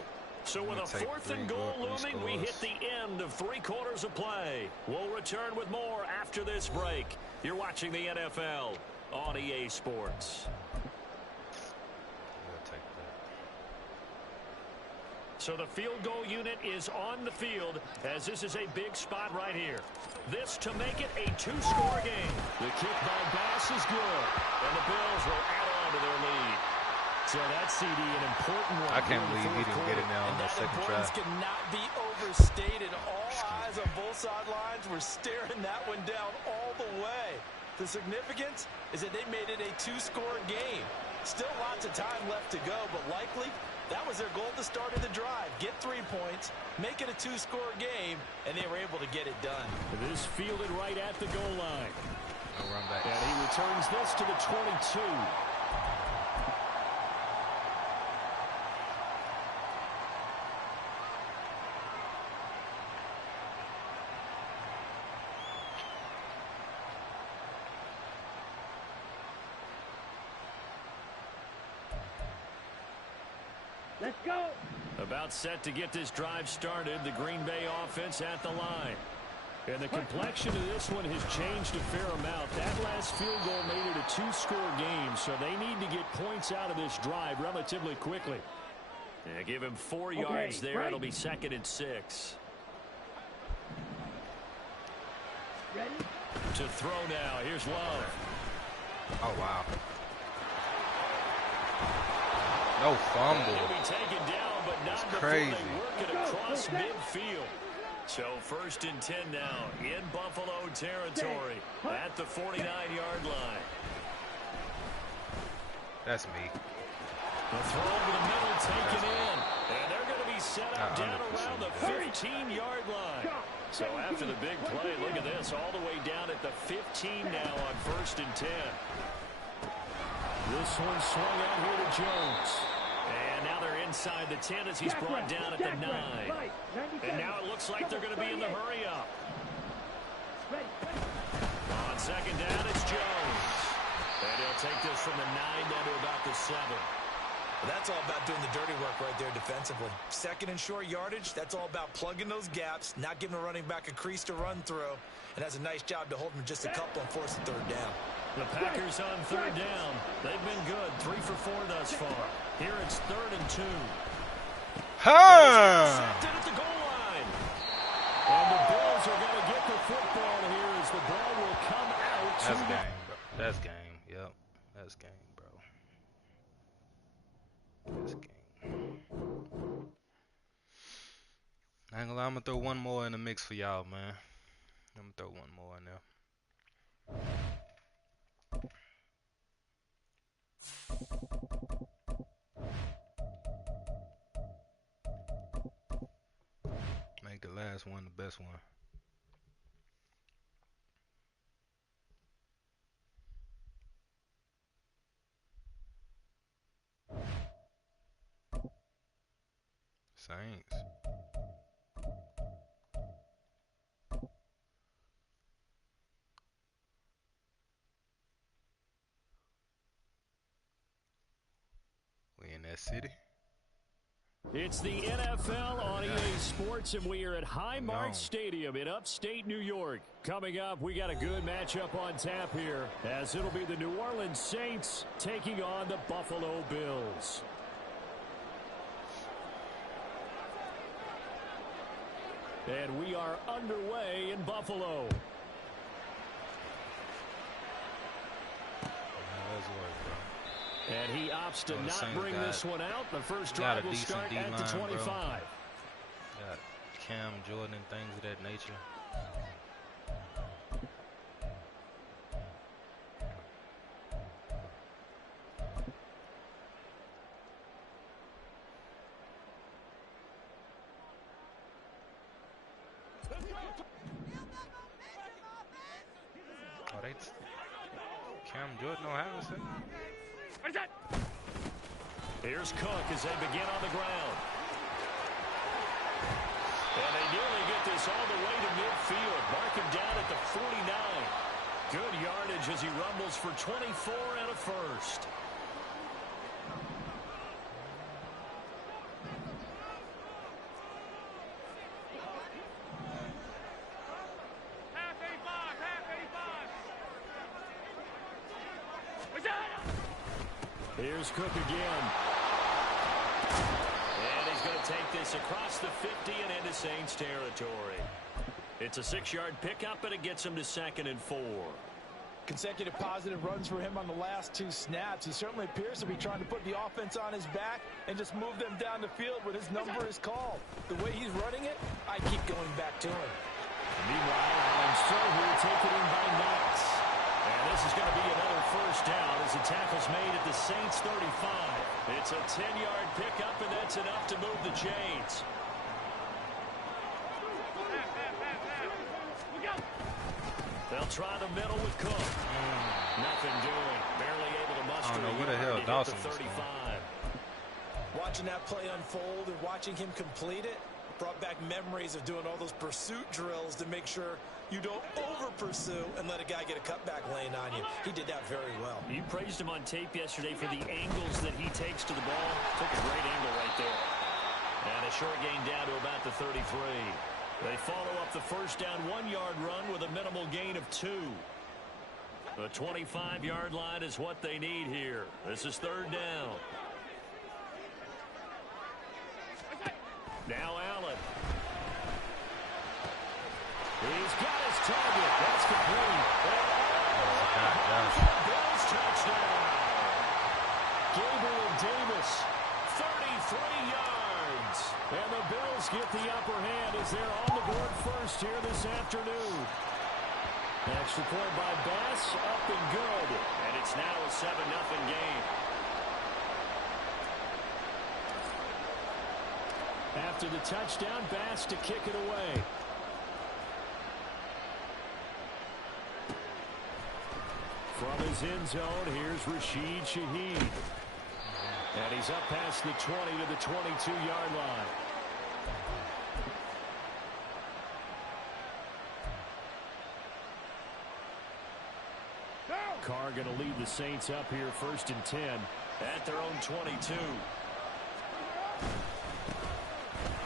So with a 4th and goal looming, we hit the end of 3 quarters of play. We'll return with more after this break. You're watching the NFL on EA Sports. So the field goal unit is on the field as this is a big spot right here. This to make it a 2-score game. The kick by Bass is good, and the Bills will add on to their lead. So that's CD an important one. I can't believe he didn't get it now on the second try. That importance cannot be overstated. All eyes on both sidelines were staring that one down all the way. The significance is that they made it a 2-score game. Still lots of time left to go, but likely that was their goal at the start of the drive. Get 3 points, make it a 2-score game, and they were able to get it done. This fielded right at the goal line. No run back. And he returns this to the 22. Let's go. About set to get this drive started. The Green Bay offense at the line. And the complexion of this one has changed a fair amount. That last field goal made it a 2-score game, so they need to get points out of this drive relatively quickly. Yeah, give him 4 yards there. Right. It'll be 2nd and 6. Ready? To throw now. Here's Love. Oh, wow. No fumble. He'll be taken down, but not That's before crazy. they work it across midfield. So 1st and 10 now in Buffalo territory at the 49-yard line. That's me. The throw over the middle taken in. And they're going to be set up down around the 15-yard line. So after the big play, look at this, all the way down at the 15 now on 1st and 10. This one swung out here to Jones. And now they're inside the 10 as he's brought down at the 9. And now it looks like they're going to be in the hurry-up. On 2nd down, it's Jones. And he'll take this from the 9 down to about the 7. Well, that's all about doing the dirty work right there defensively. 2nd and short yardage, that's all about plugging those gaps, not giving a running back a crease to run through, and has a nice job to hold him just a couple and force the 3rd down. The Packers on 3rd down. They've been good, 3 for 4 thus far. Here it's 3rd and 2. Intercepted at the goal line. And the Bills are going to get the football here as the ball will come out. That's game, bro. That's game. Yep. That's game, bro. That's game. I ain't gonna lie, I'm gonna throw one more in the mix for y'all, man. I'm gonna throw one more in there. Make the last one the best one. Saints. We in that city. It's the NFL on EA Sports, and we are at Highmark Stadium in upstate New York. Coming up, we got a good matchup on tap here, as it'll be the New Orleans Saints taking on the Buffalo Bills. And we are underway in Buffalo. And he opts to not bring this one out. The first drive will start at the 25. Got Cam, Jordan, and things of that nature. Oh, Cam, Jordan don't have it. Here's Cook as they begin on the ground. And they nearly get this all the way to midfield. Mark him down at the 49. Good yardage as he rumbles for 24 and a first. Here's Cook again. And he's going to take this across the 50 and into Saints territory. It's a 6-yard pickup, and it gets him to 2nd and 4. Consecutive positive runs for him on the last 2 snaps. He certainly appears to be trying to put the offense on his back and just move them down the field when his number is called. The way he's running it, I keep going back to him. Meanwhile, Allen's throw here taken in by Knox. And this is going to be another first down as the tackle's made at the Saints 35. It's a 10-yard pickup, and that's enough to move the chains. They'll try the middle with Cook. Nothing doing. Barely able to muster. I don't know where the hell Dawson was 35. Watching that play unfold and watching him complete it brought back memories of doing all those pursuit drills to make sure you don't over-pursue and let a guy get a cutback lane on you. He did that very well. You praised him on tape yesterday for the angles that he takes to the ball. Took a great angle right there. short gain down to about the 33. They follow up the first down 1-yard run with a minimal gain of 2. The 25-yard line is what they need here. This is third down. Now Allen. He's got his target. That's complete. Bills touchdown. Gabriel Davis, 33 yards. And the Bills get the upper hand as they're on the board first here this afternoon. Extra point by Bass, up and good. And it's now a 7-0 game. After the touchdown, Bass to kick it away. From his end zone, here's Rashid Shaheed. And he's up past the 20 to the 22-yard line. Carr going to lead the Saints up here first and 10 at their own 22.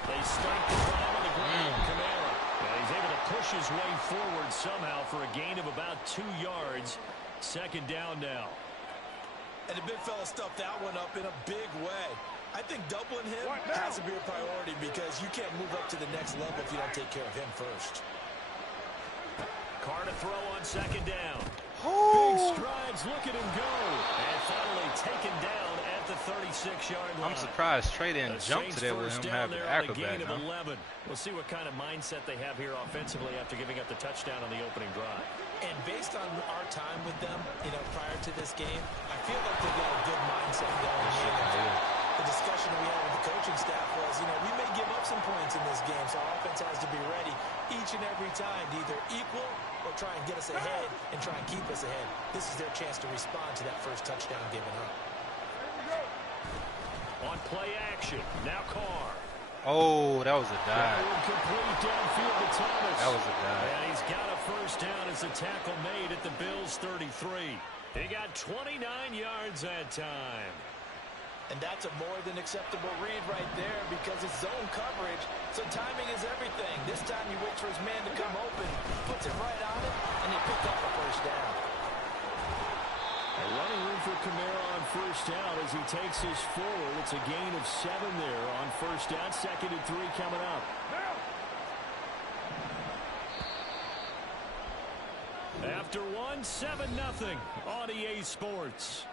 They start the drive on the ground. Kamara. He's able to push his way forward somehow for a gain of about 2 yards. Second down now. And the big fella stuffed that one up in a big way. I think doubling him has to be a priority because you can't move up to the next level if you don't take care of him first. Carr to throw on second down. Oh. Big strides, look at him go. And finally taken down at the 36-yard line. I'm surprised Trey didn't jump to that with him having an acrobat. Of 11. We'll see what kind of mindset they have here offensively after giving up the touchdown on the opening drive. And based on our time with them, prior to this game, I feel like they've got a good mindset going here. The discussion we had with the coaching staff was, we may give up some points in this game, so our offense has to be ready each and every time to either equal or try and get us ahead and try and keep us ahead. This is their chance to respond to that first touchdown given up. On play action, now Carr. Oh, that was a dive. Complete downfield to Thomas. That was a dive. And he's got a first down as the tackle made at the Bills' 33. He got 29 yards that time. And that's a more than acceptable read right there because it's zone coverage, so timing is everything. This time he waits for his man to come open, puts it right on it, and they pick up a first down. A running room for Kamara on first down as he takes us forward. It's a gain of 7 there on first down. 2nd and 3 coming up. After 1, 7-0 on EA Sports.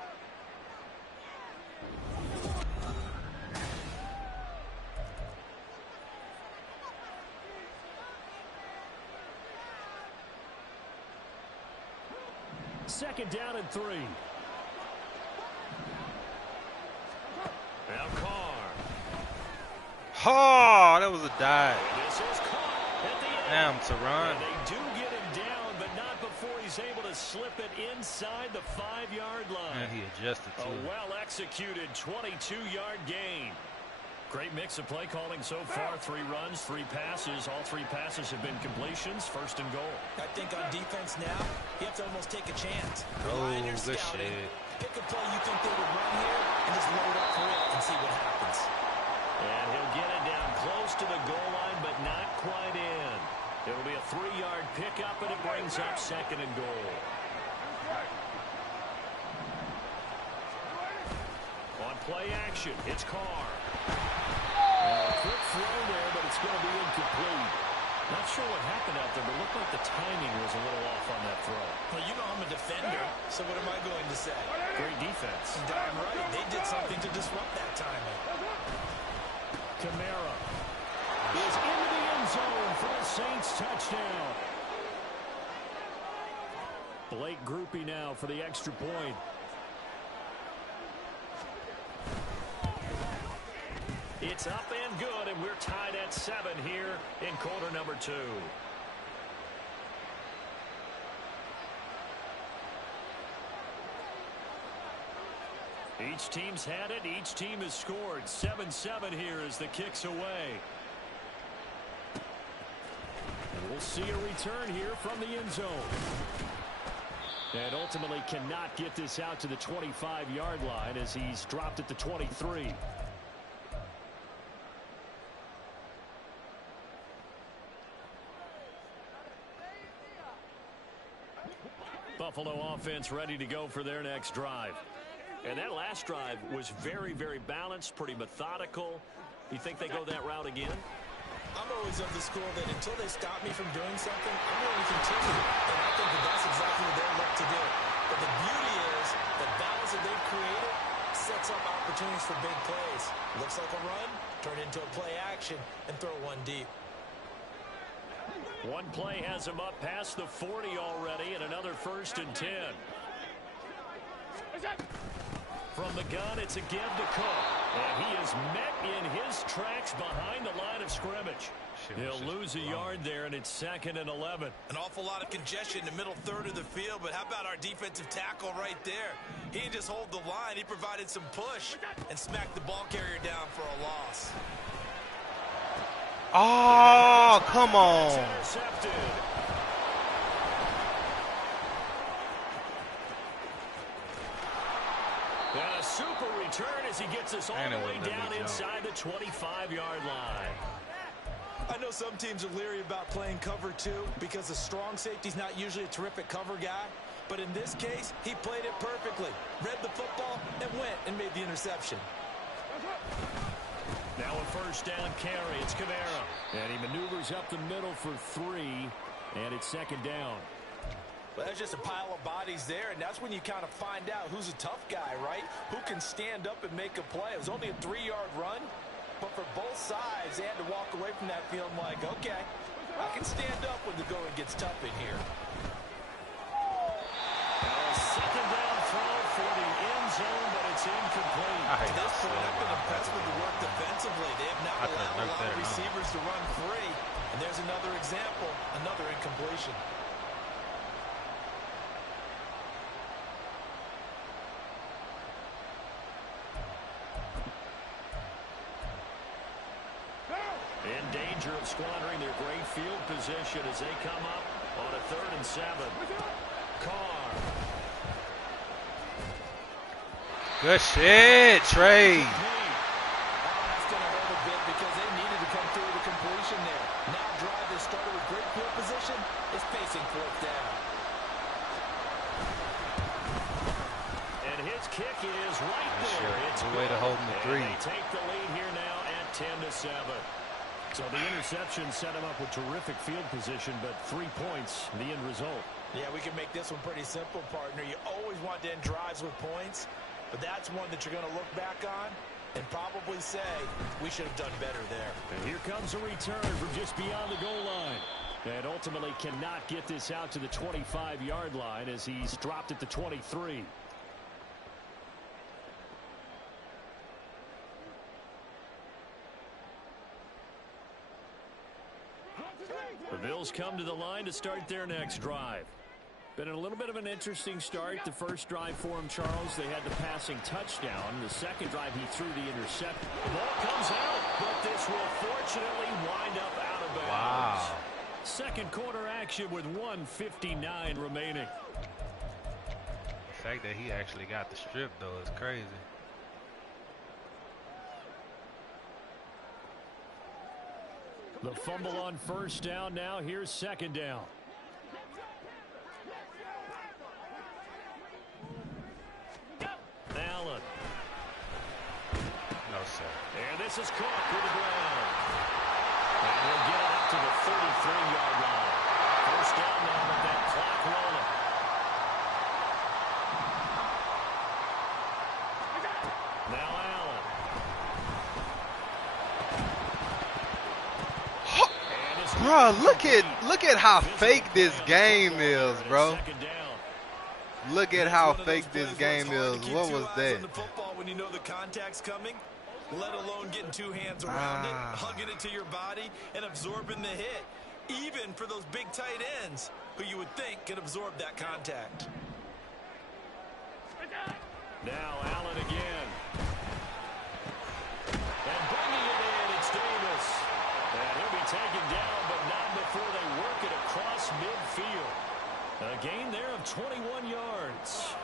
Second down and 3. Now Carr. Oh, that was a dive. This is caught at the end. Damn, Teron. And they do get him down, but not before he's able to slip it inside the 5-yard line. And he adjusted to it. A well-executed 22-yard gain. Great mix of play calling so far. 3 runs, 3 passes. All 3 passes have been completions. First and goal. I think on defense now, you have to almost take a chance. Oh, Rely on your good scouting. shit. Pick a play you think they would run here and just load up for it and see what happens. And he'll get it down close to the goal line, but not quite in. It'll be a 3-yard pickup, and it brings up second and goal. On play action, it's Carr. Quick throw there, but it's going to be incomplete. Not sure what happened out there, but it looked like the timing was a little off on that throw. Well, I'm a defender, so what am I going to say? Great defense. Darn right. They did something to disrupt that timing. Kamara is into the end zone for a Saints touchdown. Blake Groupie now for the extra point. It's up and good, and we're tied at 7 here in quarter number 2. Each team's had it. Each team has scored. 7-7 here as the kick's away. And we'll see a return here from the end zone. And ultimately cannot get this out to the 25-yard line as he's dropped at the 23. Buffalo offense ready to go for their next drive. And that last drive was very, very balanced, pretty methodical. You think they go that route again? I'm always of the school that until they stop me from doing something, I'm going to continue. And I think that that's exactly what they look to do. But the beauty is the balance that they've created sets up opportunities for big plays. Looks like a run, turn into a play action, and throw one deep. One play has him up past the 40 already, and another 1st and 10. From the gun, it's a give to Cook. And he is met in his tracks behind the line of scrimmage. He'll lose a yard there, and it's 2nd and 11. An awful lot of congestion in the middle third of the field, but how about our defensive tackle right there? He didn't just hold the line. He provided some push and smacked the ball carrier down for a loss. Oh, come on. Intercepted. And a super return as he gets us all the way down inside the 25-yard line. I know some teams are leery about playing cover 2 because the strong safety's not usually a terrific cover guy. But in this case, he played it perfectly. Read the football and went and made the interception. Now a 1st down carry. It's Kamara. And he maneuvers up the middle for 3. And it's 2nd down. Well, there's just a pile of bodies there, and that's when you kind of find out who's a tough guy, right? Who can stand up and make a play. It was only a 3-yard run, but for both sides, they had to walk away from that feeling like, okay, I can stand up when the going gets tough in here. A 2nd down throw for the end zone, but it's incomplete. At this point, I've been impressed with the work defensively. They have not allowed a lot of receivers to run free, and there's another example, another incompletion. In danger of squandering their great field position as they come up on a 3rd and 7. Carr. Good shit, Trey. That's going to hurt a bit because they needed to come through the completion there. Now drive that started with great field position is facing 4th down. And his kick is right there. It's a way to hold him to 3. They take the lead here now at 10-7. So the interception set him up with terrific field position, but 3 points, the end result. Yeah, we can make this one pretty simple, partner. You always want to end drives with points, but that's one that you're going to look back on and probably say, we should have done better there. And here comes a return from just beyond the goal line. And ultimately cannot get this out to the 25-yard line as he's dropped at the 23. The Bills come to the line to start their next drive. Been a little bit of an interesting start. The first drive for him, Charles, they had the passing touchdown. The second drive, he threw the interception. The ball comes out, but this will fortunately wind up out of bounds. Wow. Second quarter action with 1:59 remaining. The fact that he actually got the strip, though, is crazy. The fumble on 1st down now. Here's 2nd down. Allen. No, sir. And this is caught to the ground. And he'll get it up to the 33-yard line. 1st down now with that clock rolling. Now Allen. Bro, look at how fake this game is, bro. Look at how fake this game is. What was that? When you know the contact's coming, let alone getting 2 hands around it, hugging it to your body, and absorbing the hit. Even for those big tight ends, who you would think can absorb that contact. Now Allen again. And bringing it in, it's Davis. And he'll be taken down, but not before they work it across midfield. A gain there of 21 yards.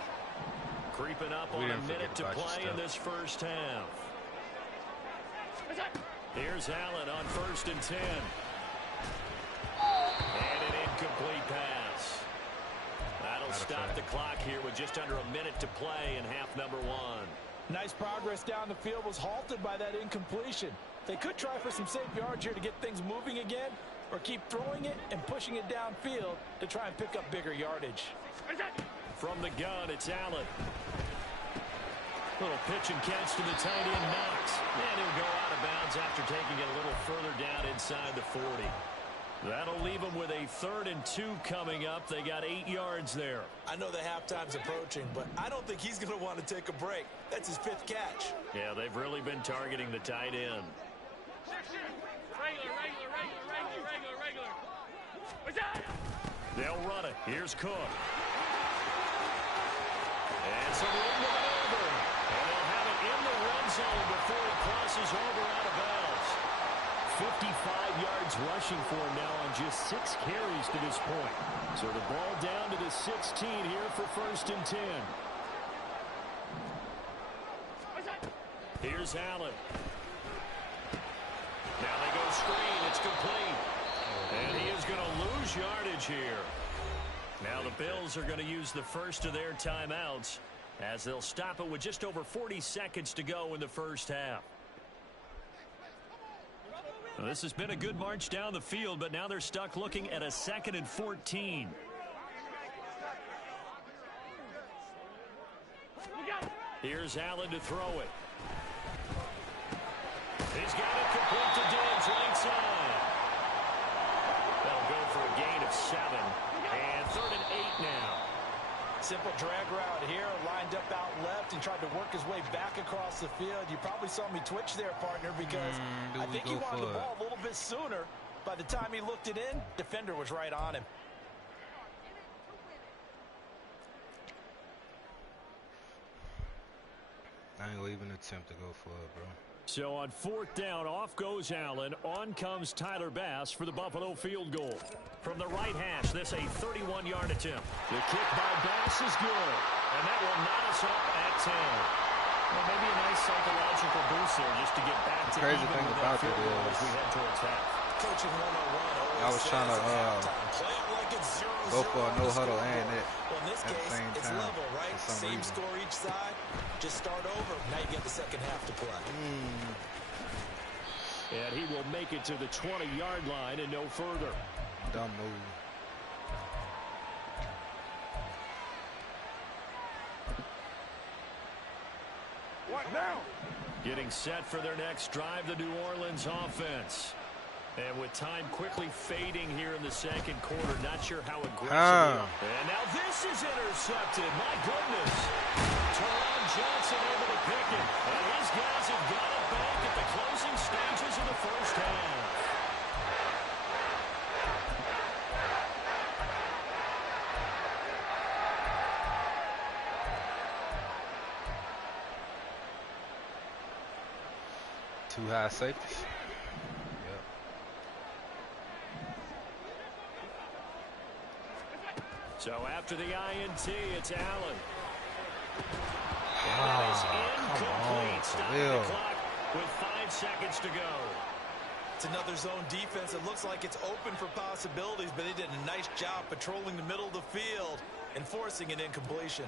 Creeping up on a minute to play in this first half. Here's Allen on 1st and 10. And an incomplete pass. That'll stop the clock here with just under a minute to play in half number 1. Nice progress down the field was halted by that incompletion. They could try for some safe yards here to get things moving again, or keep throwing it and pushing it downfield to try and pick up bigger yardage. From the gun, it's Allen. Little pitch and catch to the tight end, Knox. And he'll go out of bounds after taking it a little further down inside the 40. That'll leave them with a 3rd and 2 coming up. They got 8 yards there. I know the halftime's approaching, but I don't think he's going to want to take a break. That's his 5th catch. Yeah, they've really been targeting the tight end. They'll run it. Here's Cook. And some room to maneuver. And they'll have it in the red zone before he crosses over out of bounds. 55 yards rushing for him now on just 6 carries to this point. So the ball down to the 16 here for 1st and 10. Here's Allen. Now they go screen. It's complete. And he is going to lose yardage here. Now the Bills are going to use the first of their timeouts as they'll stop it with just over 40 seconds to go in the first half. Well, this has been a good march down the field, but now they're stuck looking at a 2nd and 14. Here's Allen to throw it. He's got it complete to Diggs right side. That'll go for a gain of 7. And 3rd and 8 now. Simple drag route here, lined up out left and tried to work his way back across the field. You probably saw me twitch there, partner, because I think he wanted the ball a little bit sooner. By the time he looked it in, defender was right on him. I ain't gonna even attempt to go for it, bro. So on 4th down, off goes Allen. On comes Tyler Bass for the Buffalo field goal. From the right hash, this a 31-yard attempt. The kick by Bass is good. And that will knot us up at 10. Well, maybe a nice psychological boost there just to get back to crazy thing about it as we is head towards half. Coaching 101. I was trying to go for a no-huddle and it well, in this at case, the same it's time. level, right? Same Reason. score each side. Just start over. Now you get the second half to play. And he will make it to the 20-yard line and no further. Dumb move. What now? Getting set for their next drive, the New Orleans offense. And with time quickly fading here in the 2nd quarter, not sure how aggressive. And now this is intercepted. My goodness. Teron Johnson able to pick it. And his guys have got it back at the closing stages of the first half. Two high safeties. So after the INT, it's Allen. Oh, That is incomplete. Stopping the clock with 5 seconds to go. It's another zone defense. It looks like it's open for possibilities, but they did a nice job patrolling the middle of the field and forcing an incompletion.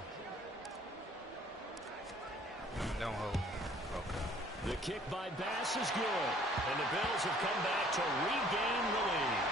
Don't hold. Okay. The kick by Bass is good. And the Bills have come back to regain the lead.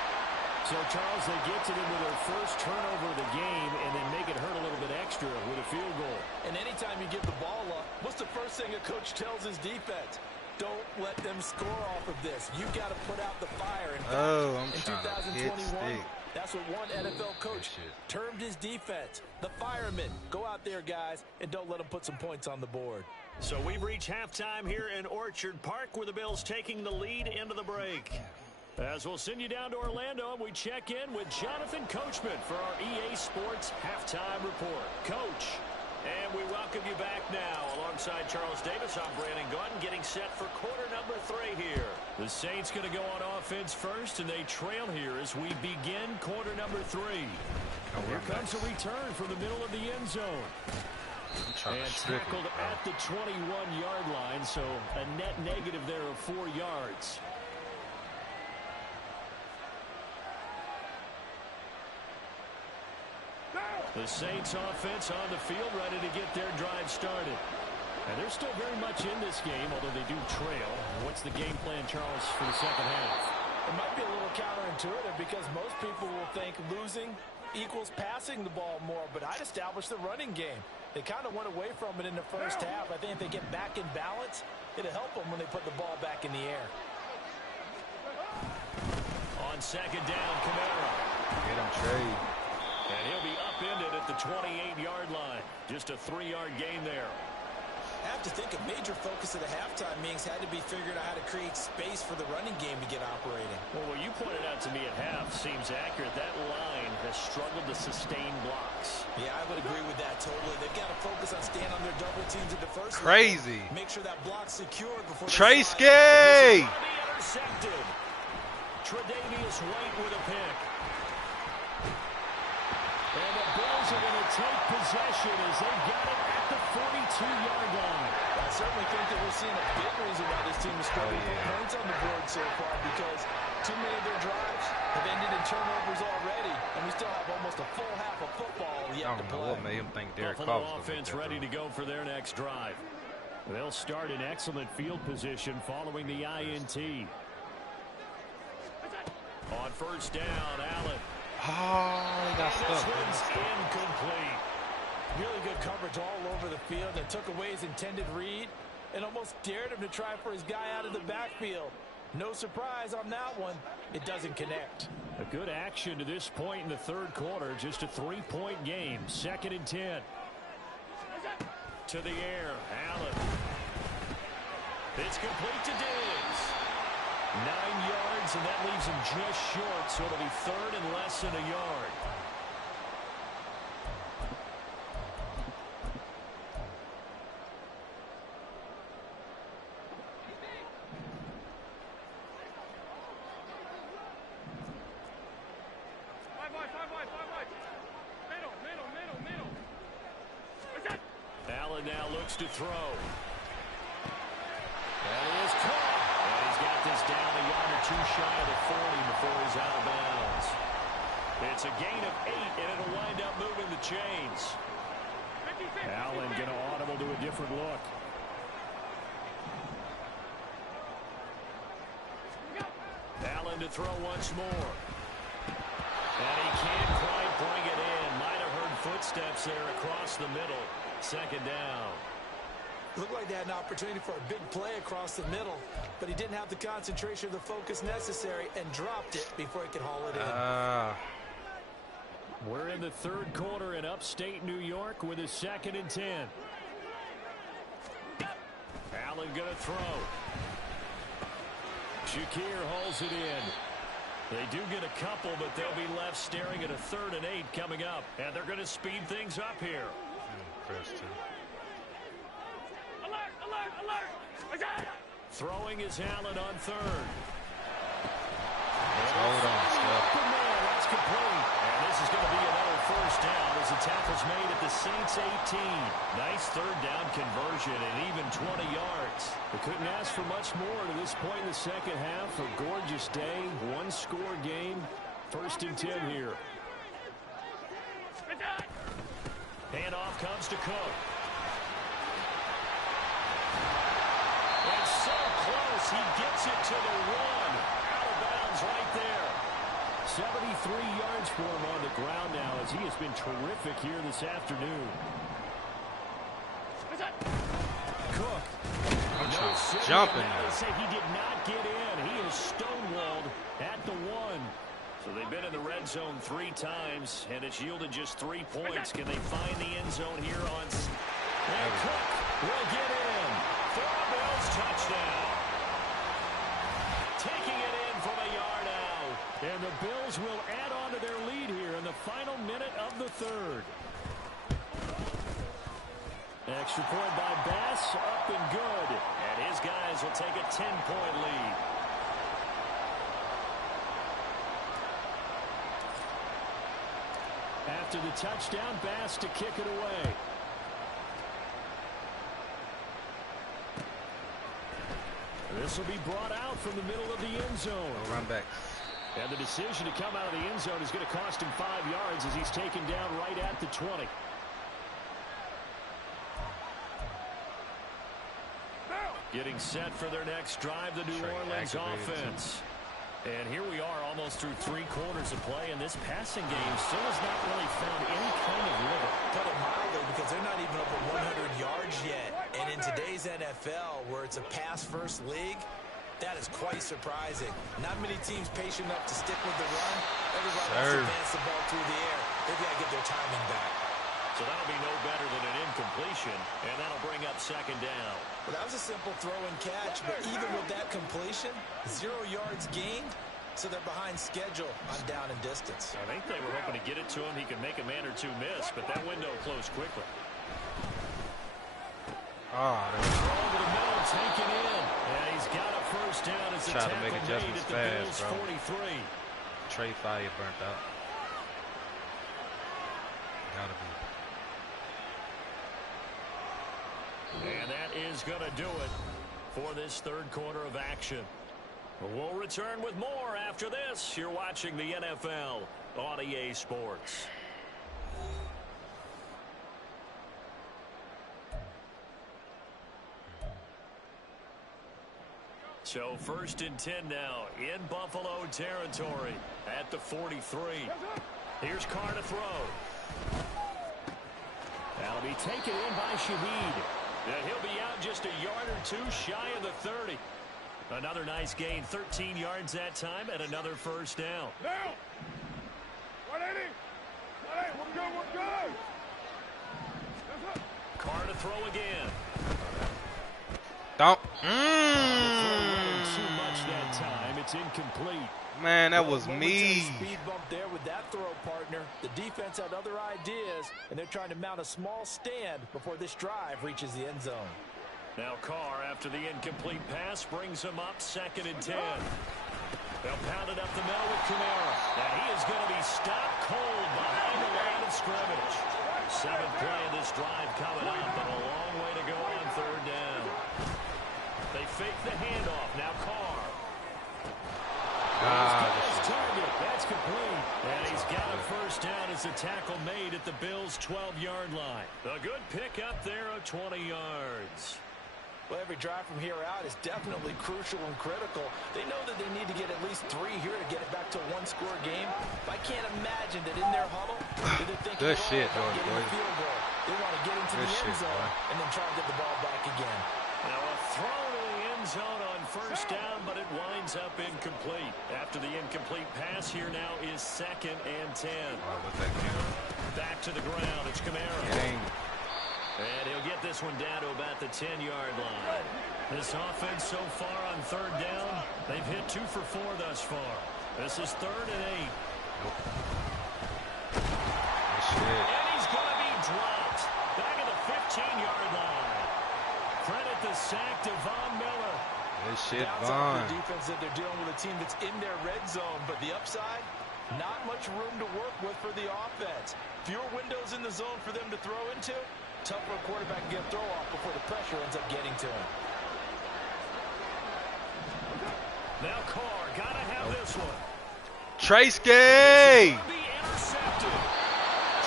So, Charles, they get to them with their first turnover of the game and then make it hurt a little bit extra with a field goal. And anytime you give the ball up, what's the first thing a coach tells his defense? Don't let them score off of this. You've got to put out the fire. In fact, in 2021, that's what one NFL coach termed his defense. The firemen. Go out there, guys, and don't let them put some points on the board. So we've reached halftime here in Orchard Park where the Bills taking the lead into the break. As we'll send you down to Orlando, we check in with Jonathan Coachman for our EA Sports Halftime Report. Coach, and we welcome you back now. Alongside Charles Davis, I'm Brandon Gordon, getting set for quarter number 3 here. The Saints going to go on offense first, and they trail here as we begin quarter number 3. Here comes a return from the middle of the end zone. And tackled at the 21-yard line, so a net negative there of 4 yards. The Saints offense on the field, ready to get their drive started. And they're still very much in this game, although they do trail. What's the game plan, Charles, for the second half? It might be a little counterintuitive because most people will think losing equals passing the ball more, but I'd establish the running game. They kind of went away from it in the first half. I think if they get back in balance, it'll help them when they put the ball back in the air. On second down, Kamara. Get him, Trey. And he'll be upended at the 28-yard line. Just a 3-yard gain there. I have to think a major focus of the halftime meetings had to be figuring out how to create space for the running game to get operating. Well, what you pointed out to me at half seems accurate. That line has struggled to sustain blocks. Yeah, I would agree with that totally. They've got to focus on staying on their double teams at the first Crazy. level. Make sure that block's secured before Trey they Skay. Intercepted. Tre'Davious White with a pick. And the Bills are going to take possession as they've got it at the 42-yard line. I certainly think that we're seeing a big reason why this team is struggling to put points on the board so far, because too many of their drives have ended in turnovers already, and we still have almost a full half of football yet to play. What made him think Derek Buffalo Carr was offense ready to go for their next drive. They'll start in excellent field position following the INT. On first down, Allen. Oh, he got This stuck. one's incomplete. Really good coverage all over the field that took away his intended read and almost dared him to try for his guy out of the backfield. No surprise on that one. It doesn't connect. A good action to this point in the third quarter. Just a 3-point game. 2nd and 10. To the air. Allen. It's complete to Diggs. 9 yards, and that leaves him just short, so it'll be 3rd and less than a yard. Allen now looks to throw. That is caught. And he's got this down a yard or two shy of the 40 before he's out of bounds. It's a gain of 8, and it'll wind up moving the chains. Allen going to audible to a different look. Allen to throw once more. And he can't quite bring it in. Might have heard footsteps there across the middle. 2nd down. Looked like they had an opportunity for a big play across the middle, but he didn't have the concentration or the focus necessary and dropped it before he could haul it in. We're in the third quarter in upstate New York with a 2nd and 10. Allen going to throw. Shakir holds it in. They do get a couple, but they'll be left staring at a 3rd and 8 coming up. And they're going to speed things up here. Throwing is Allen on 3rd. Hold on, Steph. That's complete. And this is going to be another first down as the tackle's made at the Saints 18. Nice 3rd down conversion and even 20 yards. They couldn't ask for much more to this point in the second half. A gorgeous day, 1-score game. 1st and 10 here. Handoff comes to Cook. It's so close. He gets it to the 1. Out of bounds right there. 73 yards for him on the ground now as he has been terrific here this afternoon. Cook. Jumping. They say he did not get in. He is stonewalled at the 1. So they've been in the red zone 3 times, and it's yielded just 3 points. Can they find the end zone here on... And Cook will get in. For a Bills touchdown. Taking it in from a yard out. And the Bills will add on to their lead here in the final minute of the 3rd. Extra point by Bass, up and good. And his guys will take a 10-point lead. After the touchdown, Bass to kick it away. This will be brought out from the middle of the end zone. Run back. And the decision to come out of the end zone is going to cost him 5 yards as he's taken down right at the 20. Getting set for their next drive, the New Orleans offense. And here we are almost through 3 quarters of play, and this passing game still has not really found any kind of rhythm. Put it mildly, because they're not even over 100 yards yet. And in today's NFL, where it's a pass-first league, that is quite surprising. Not many teams patient enough to stick with the run. Everybody wants to advance the ball through the air. They've got to get their timing back. So that'll be no better than an incompletion, and that'll bring up second down. Well, that was a simple throw and catch, but even with that completion, 0 yards gained, so they're behind schedule on down and distance. I think they were hoping to get it to him. He could make a man or two miss, but that window closed quickly. Oh, throw over the middle, taken in. And he's got a first down as the tackle made at the Bills' 43. Trey Fire burnt out. Gotta be. And that is going to do it for this third quarter of action. We'll return with more after this. You're watching the NFL on EA Sports. So 1st and 10 now in Buffalo territory at the 43. Here's Carr to throw. That'll be taken in by Shaheed. And he'll be out just a yard or 2 shy of the 30. Another nice gain, 13 yards that time, and another first down. Now! 180! 180, we're good, we're good! Carr to throw again. Don't. Too much that time. It's incomplete. Man, that was me. Speed bump there with that throw, partner. The defense had other ideas, and they're trying to mount a small stand before this drive reaches the end zone. Now Carr, after the incomplete pass, brings him up 2nd and 10. They'll pound it up the middle with Kamara. And he is going to be stopped cold behind the line of scrimmage. 7th play of this drive coming up, but a long way to go on 3rd down. They fake the handoff. Now Carr. Target. That's complete. And he's got a first down as the tackle made at the Bills' 12-yard line. A good pickup there of 20 yards. Well, every drive from here out is definitely crucial and critical. They know that they need to get at least 3 here to get it back to a 1-score game. But I can't imagine that in their huddle, they're thinking good shit, getting a field goal. They want to get into the end zone and then try to get the ball back again. Now a throw to the end zone on first down, but it winds up incomplete. After the incomplete pass, here now is 2nd and 10. Back to the ground. It's Kamara. And he'll get this one down to about the 10-yard line. This offense so far on 3rd down, they've hit 2 for 4 thus far. This is 3rd and 8. And he's going to be dropped back at the 15-yard line. Credit the sack to Von Miller. This shit, Von. The defense that they're dealing with a team that's in their red zone, but the upside, not much room to work with for the offense. Fewer windows in the zone for them to throw into. Tough for a quarterback to get a throw off before the pressure ends up getting to him. Now Carr, gotta have this one. Tracy! Be intercepted.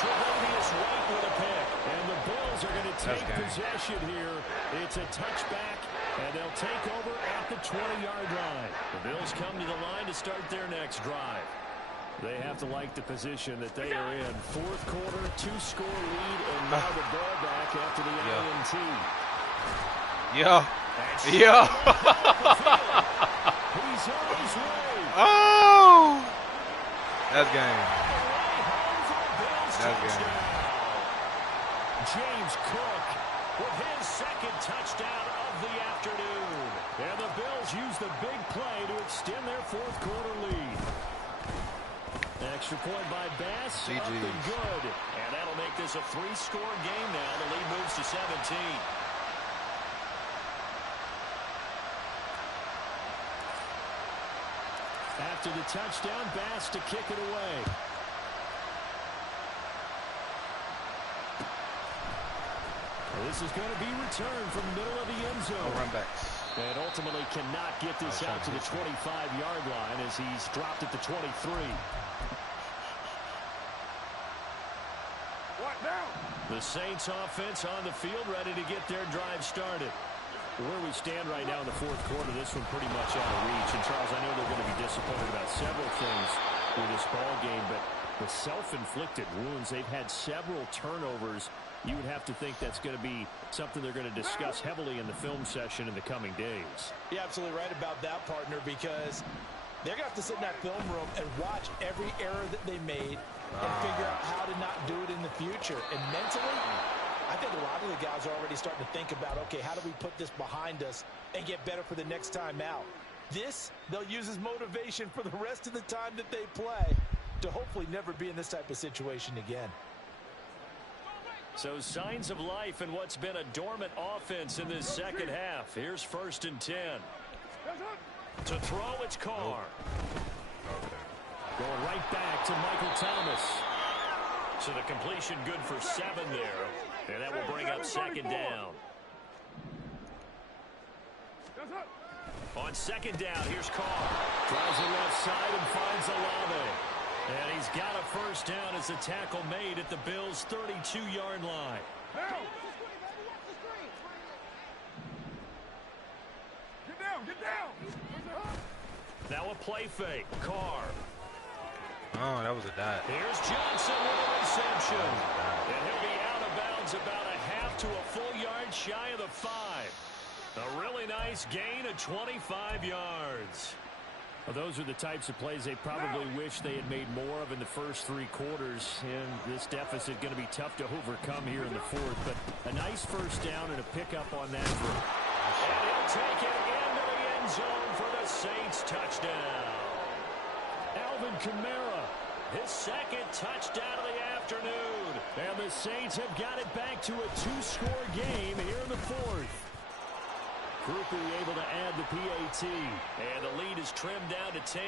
Tre'Davious White with a pick, and the Bills are going to take possession here. It's a touchback, and they'll take over at the 20-yard line. The Bills come to the line to start their next drive. They have to like the position that they are in. 4th quarter, 2-score lead, and now the ball back after the INT. Yeah. He's on his way. Oh! That's game. That's game. James Cook with his 2nd touchdown of the afternoon. And the Bills use the big play to extend their 4th quarter lead. Extra point by Bass, up and good. And that'll make this a 3-score game now. The lead moves to 17. After the touchdown, Bass to kick it away. This is going to be returned from the middle of the end zone. No run backs. And ultimately cannot get this out to the 25-yard line as he's dropped at the 23. What now? The Saints offense on the field ready to get their drive started. Where we stand right now in the fourth quarter, this one pretty much out of reach. And Charles, I know they're going to be disappointed about several things with this ball game, but the self-inflicted wounds, they've had several turnovers. You would have to think that's going to be something they're going to discuss heavily in the film session in the coming days. You're absolutely right about that, partner, because they're going to have to sit in that film room and watch every error that they made and figure out how to not do it in the future. And mentally, I think a lot of the guys are already starting to think about, okay, how do we put this behind us and get better for the next time out? This, they'll use as motivation for the rest of the time that they play to hopefully never be in this type of situation again. So signs of life in what's been a dormant offense in this second half. Here's 1st and 10. To throw, it's Carr. Going right back to Michael Thomas. So the completion good for 7 there. And that will bring up 2nd down. On 2nd down, here's Carr. Drives the left side and finds Olave. And he's got a 1st down as the tackle made at the Bills' 32-yard line. Get down, get down. Now a play fake. Carr. Oh, that was a dot. Here's Johnson with a reception. And he'll be out of bounds about a half to a full yard shy of the 5. A really nice gain of 25 yards. Well, those are the types of plays they probably wish they had made more of in the first 3 quarters. And this deficit going to be tough to overcome here in the 4th. But a nice 1st down and a pickup on that throw. And he'll take it into the end zone for the Saints touchdown. Alvin Kamara, his 2nd touchdown of the afternoon. And the Saints have got it back to a 2-score game here in the 4th. Cooper able to add the PAT. And the lead is trimmed down to 10.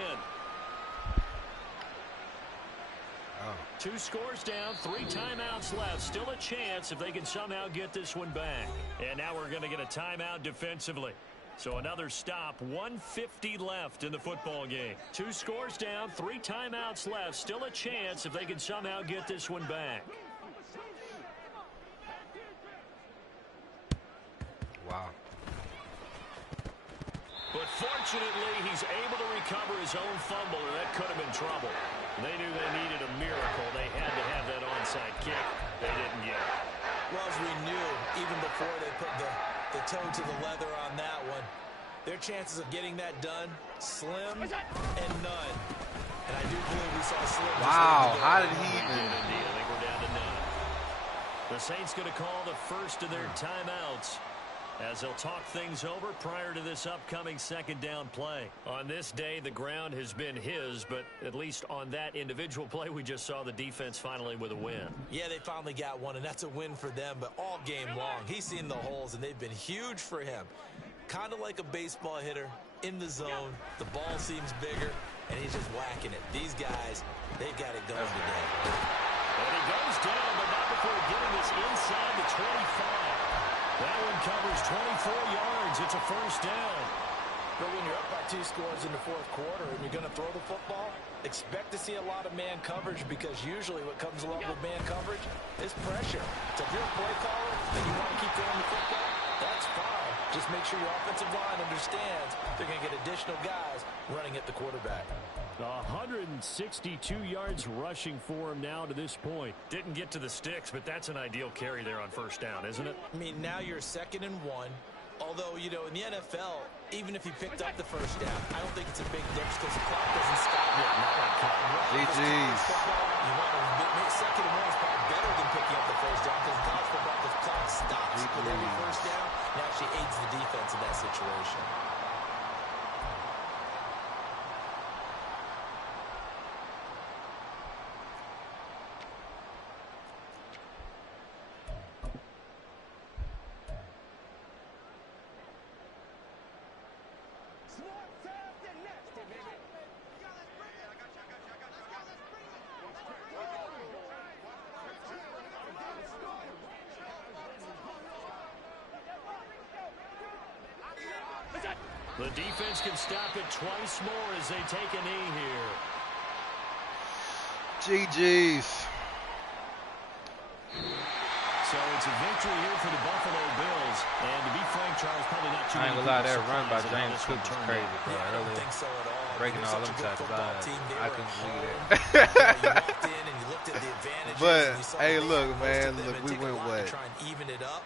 2 scores down, 3 timeouts left. Still a chance if they can somehow get this one back. And now we're going to get a timeout defensively. So another stop, 1:50 left in the football game. 2 scores down, 3 timeouts left. Still a chance if they can somehow get this one back. Wow. But fortunately, he's able to recover his own fumble, or that could have been trouble. They knew they needed a miracle. They had to have that onside kick. They didn't get it. Well, as we knew, even before they put the toe to the leather on that one, their chances of getting that done, slim and none. And I do believe we saw Slim. Wow, how did he even? I think we're down to none. The Saints going to call the first of their timeouts as they'll talk things over prior to this upcoming 2nd down play. On this day, the ground has been his, but at least on that individual play, we just saw the defense finally with a win. Yeah, they finally got one, and that's a win for them, but all game long, he's seen the holes, and they've been huge for him. Kind of like a baseball hitter in the zone. The ball seems bigger, and he's just whacking it. These guys, they've got it going today. And he goes down, but not before getting this inside the 25. That one covers 24 yards. It's a 1st down. But when you're up by 2 scores in the 4th quarter and you're going to throw the football, expect to see a lot of man coverage, because usually what comes along with man coverage is pressure. So if you're a play caller and you want to keep throwing the football, that's fine. Just make sure your offensive line understands they're going to get additional guys running at the quarterback. 162 yards rushing for him now to this point. Didn't get to the sticks, but that's an ideal carry there on 1st down, isn't it? I mean, now you're 2nd and 1. Although, you know, in the NFL, even if he picked up the 1st down, I don't think it's a big difference because the clock doesn't stop yet. GG's. You want to 2nd and 1 is probably better than picking up the 1st down, because in college football, the clock stops with every 1st down. It actually aids the defense in that situation. The defense can stop it twice more as they take a knee here. GG's. So it's a victory here for the Buffalo Bills. And to be frank, Charles, probably not too I ain't many gonna lie, people that run by surprised at how James this Cook one was turned crazy, out. bro. I don't Earlier, think so at all. breaking They're all such them a good tackles. football team. They I were couldn't at believe home. that. You walked in and you looked at the advantages. But, and you saw hey, that they look, had most man, of them look, and we take a went lot what? to try and even it up.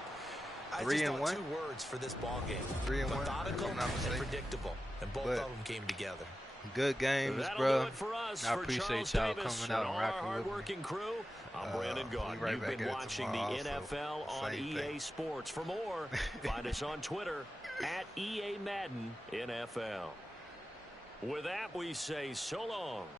I 3 just and thought 1? 2 words for this ball game. 3 and 1, if Methodical I'm not and mistaken. predictable. And both But of them came together. good games, That'll bro. do it for us. I For appreciate Charles y'all Davis coming out and all our rocking with me. hard-working crew, I'm Brandon Gaudin. We'll be right You've back been at it watching the tomorrow also. NFL on Same EA thing. Sports. For more, find us on Twitter at EA Madden NFL. With that, we say so long.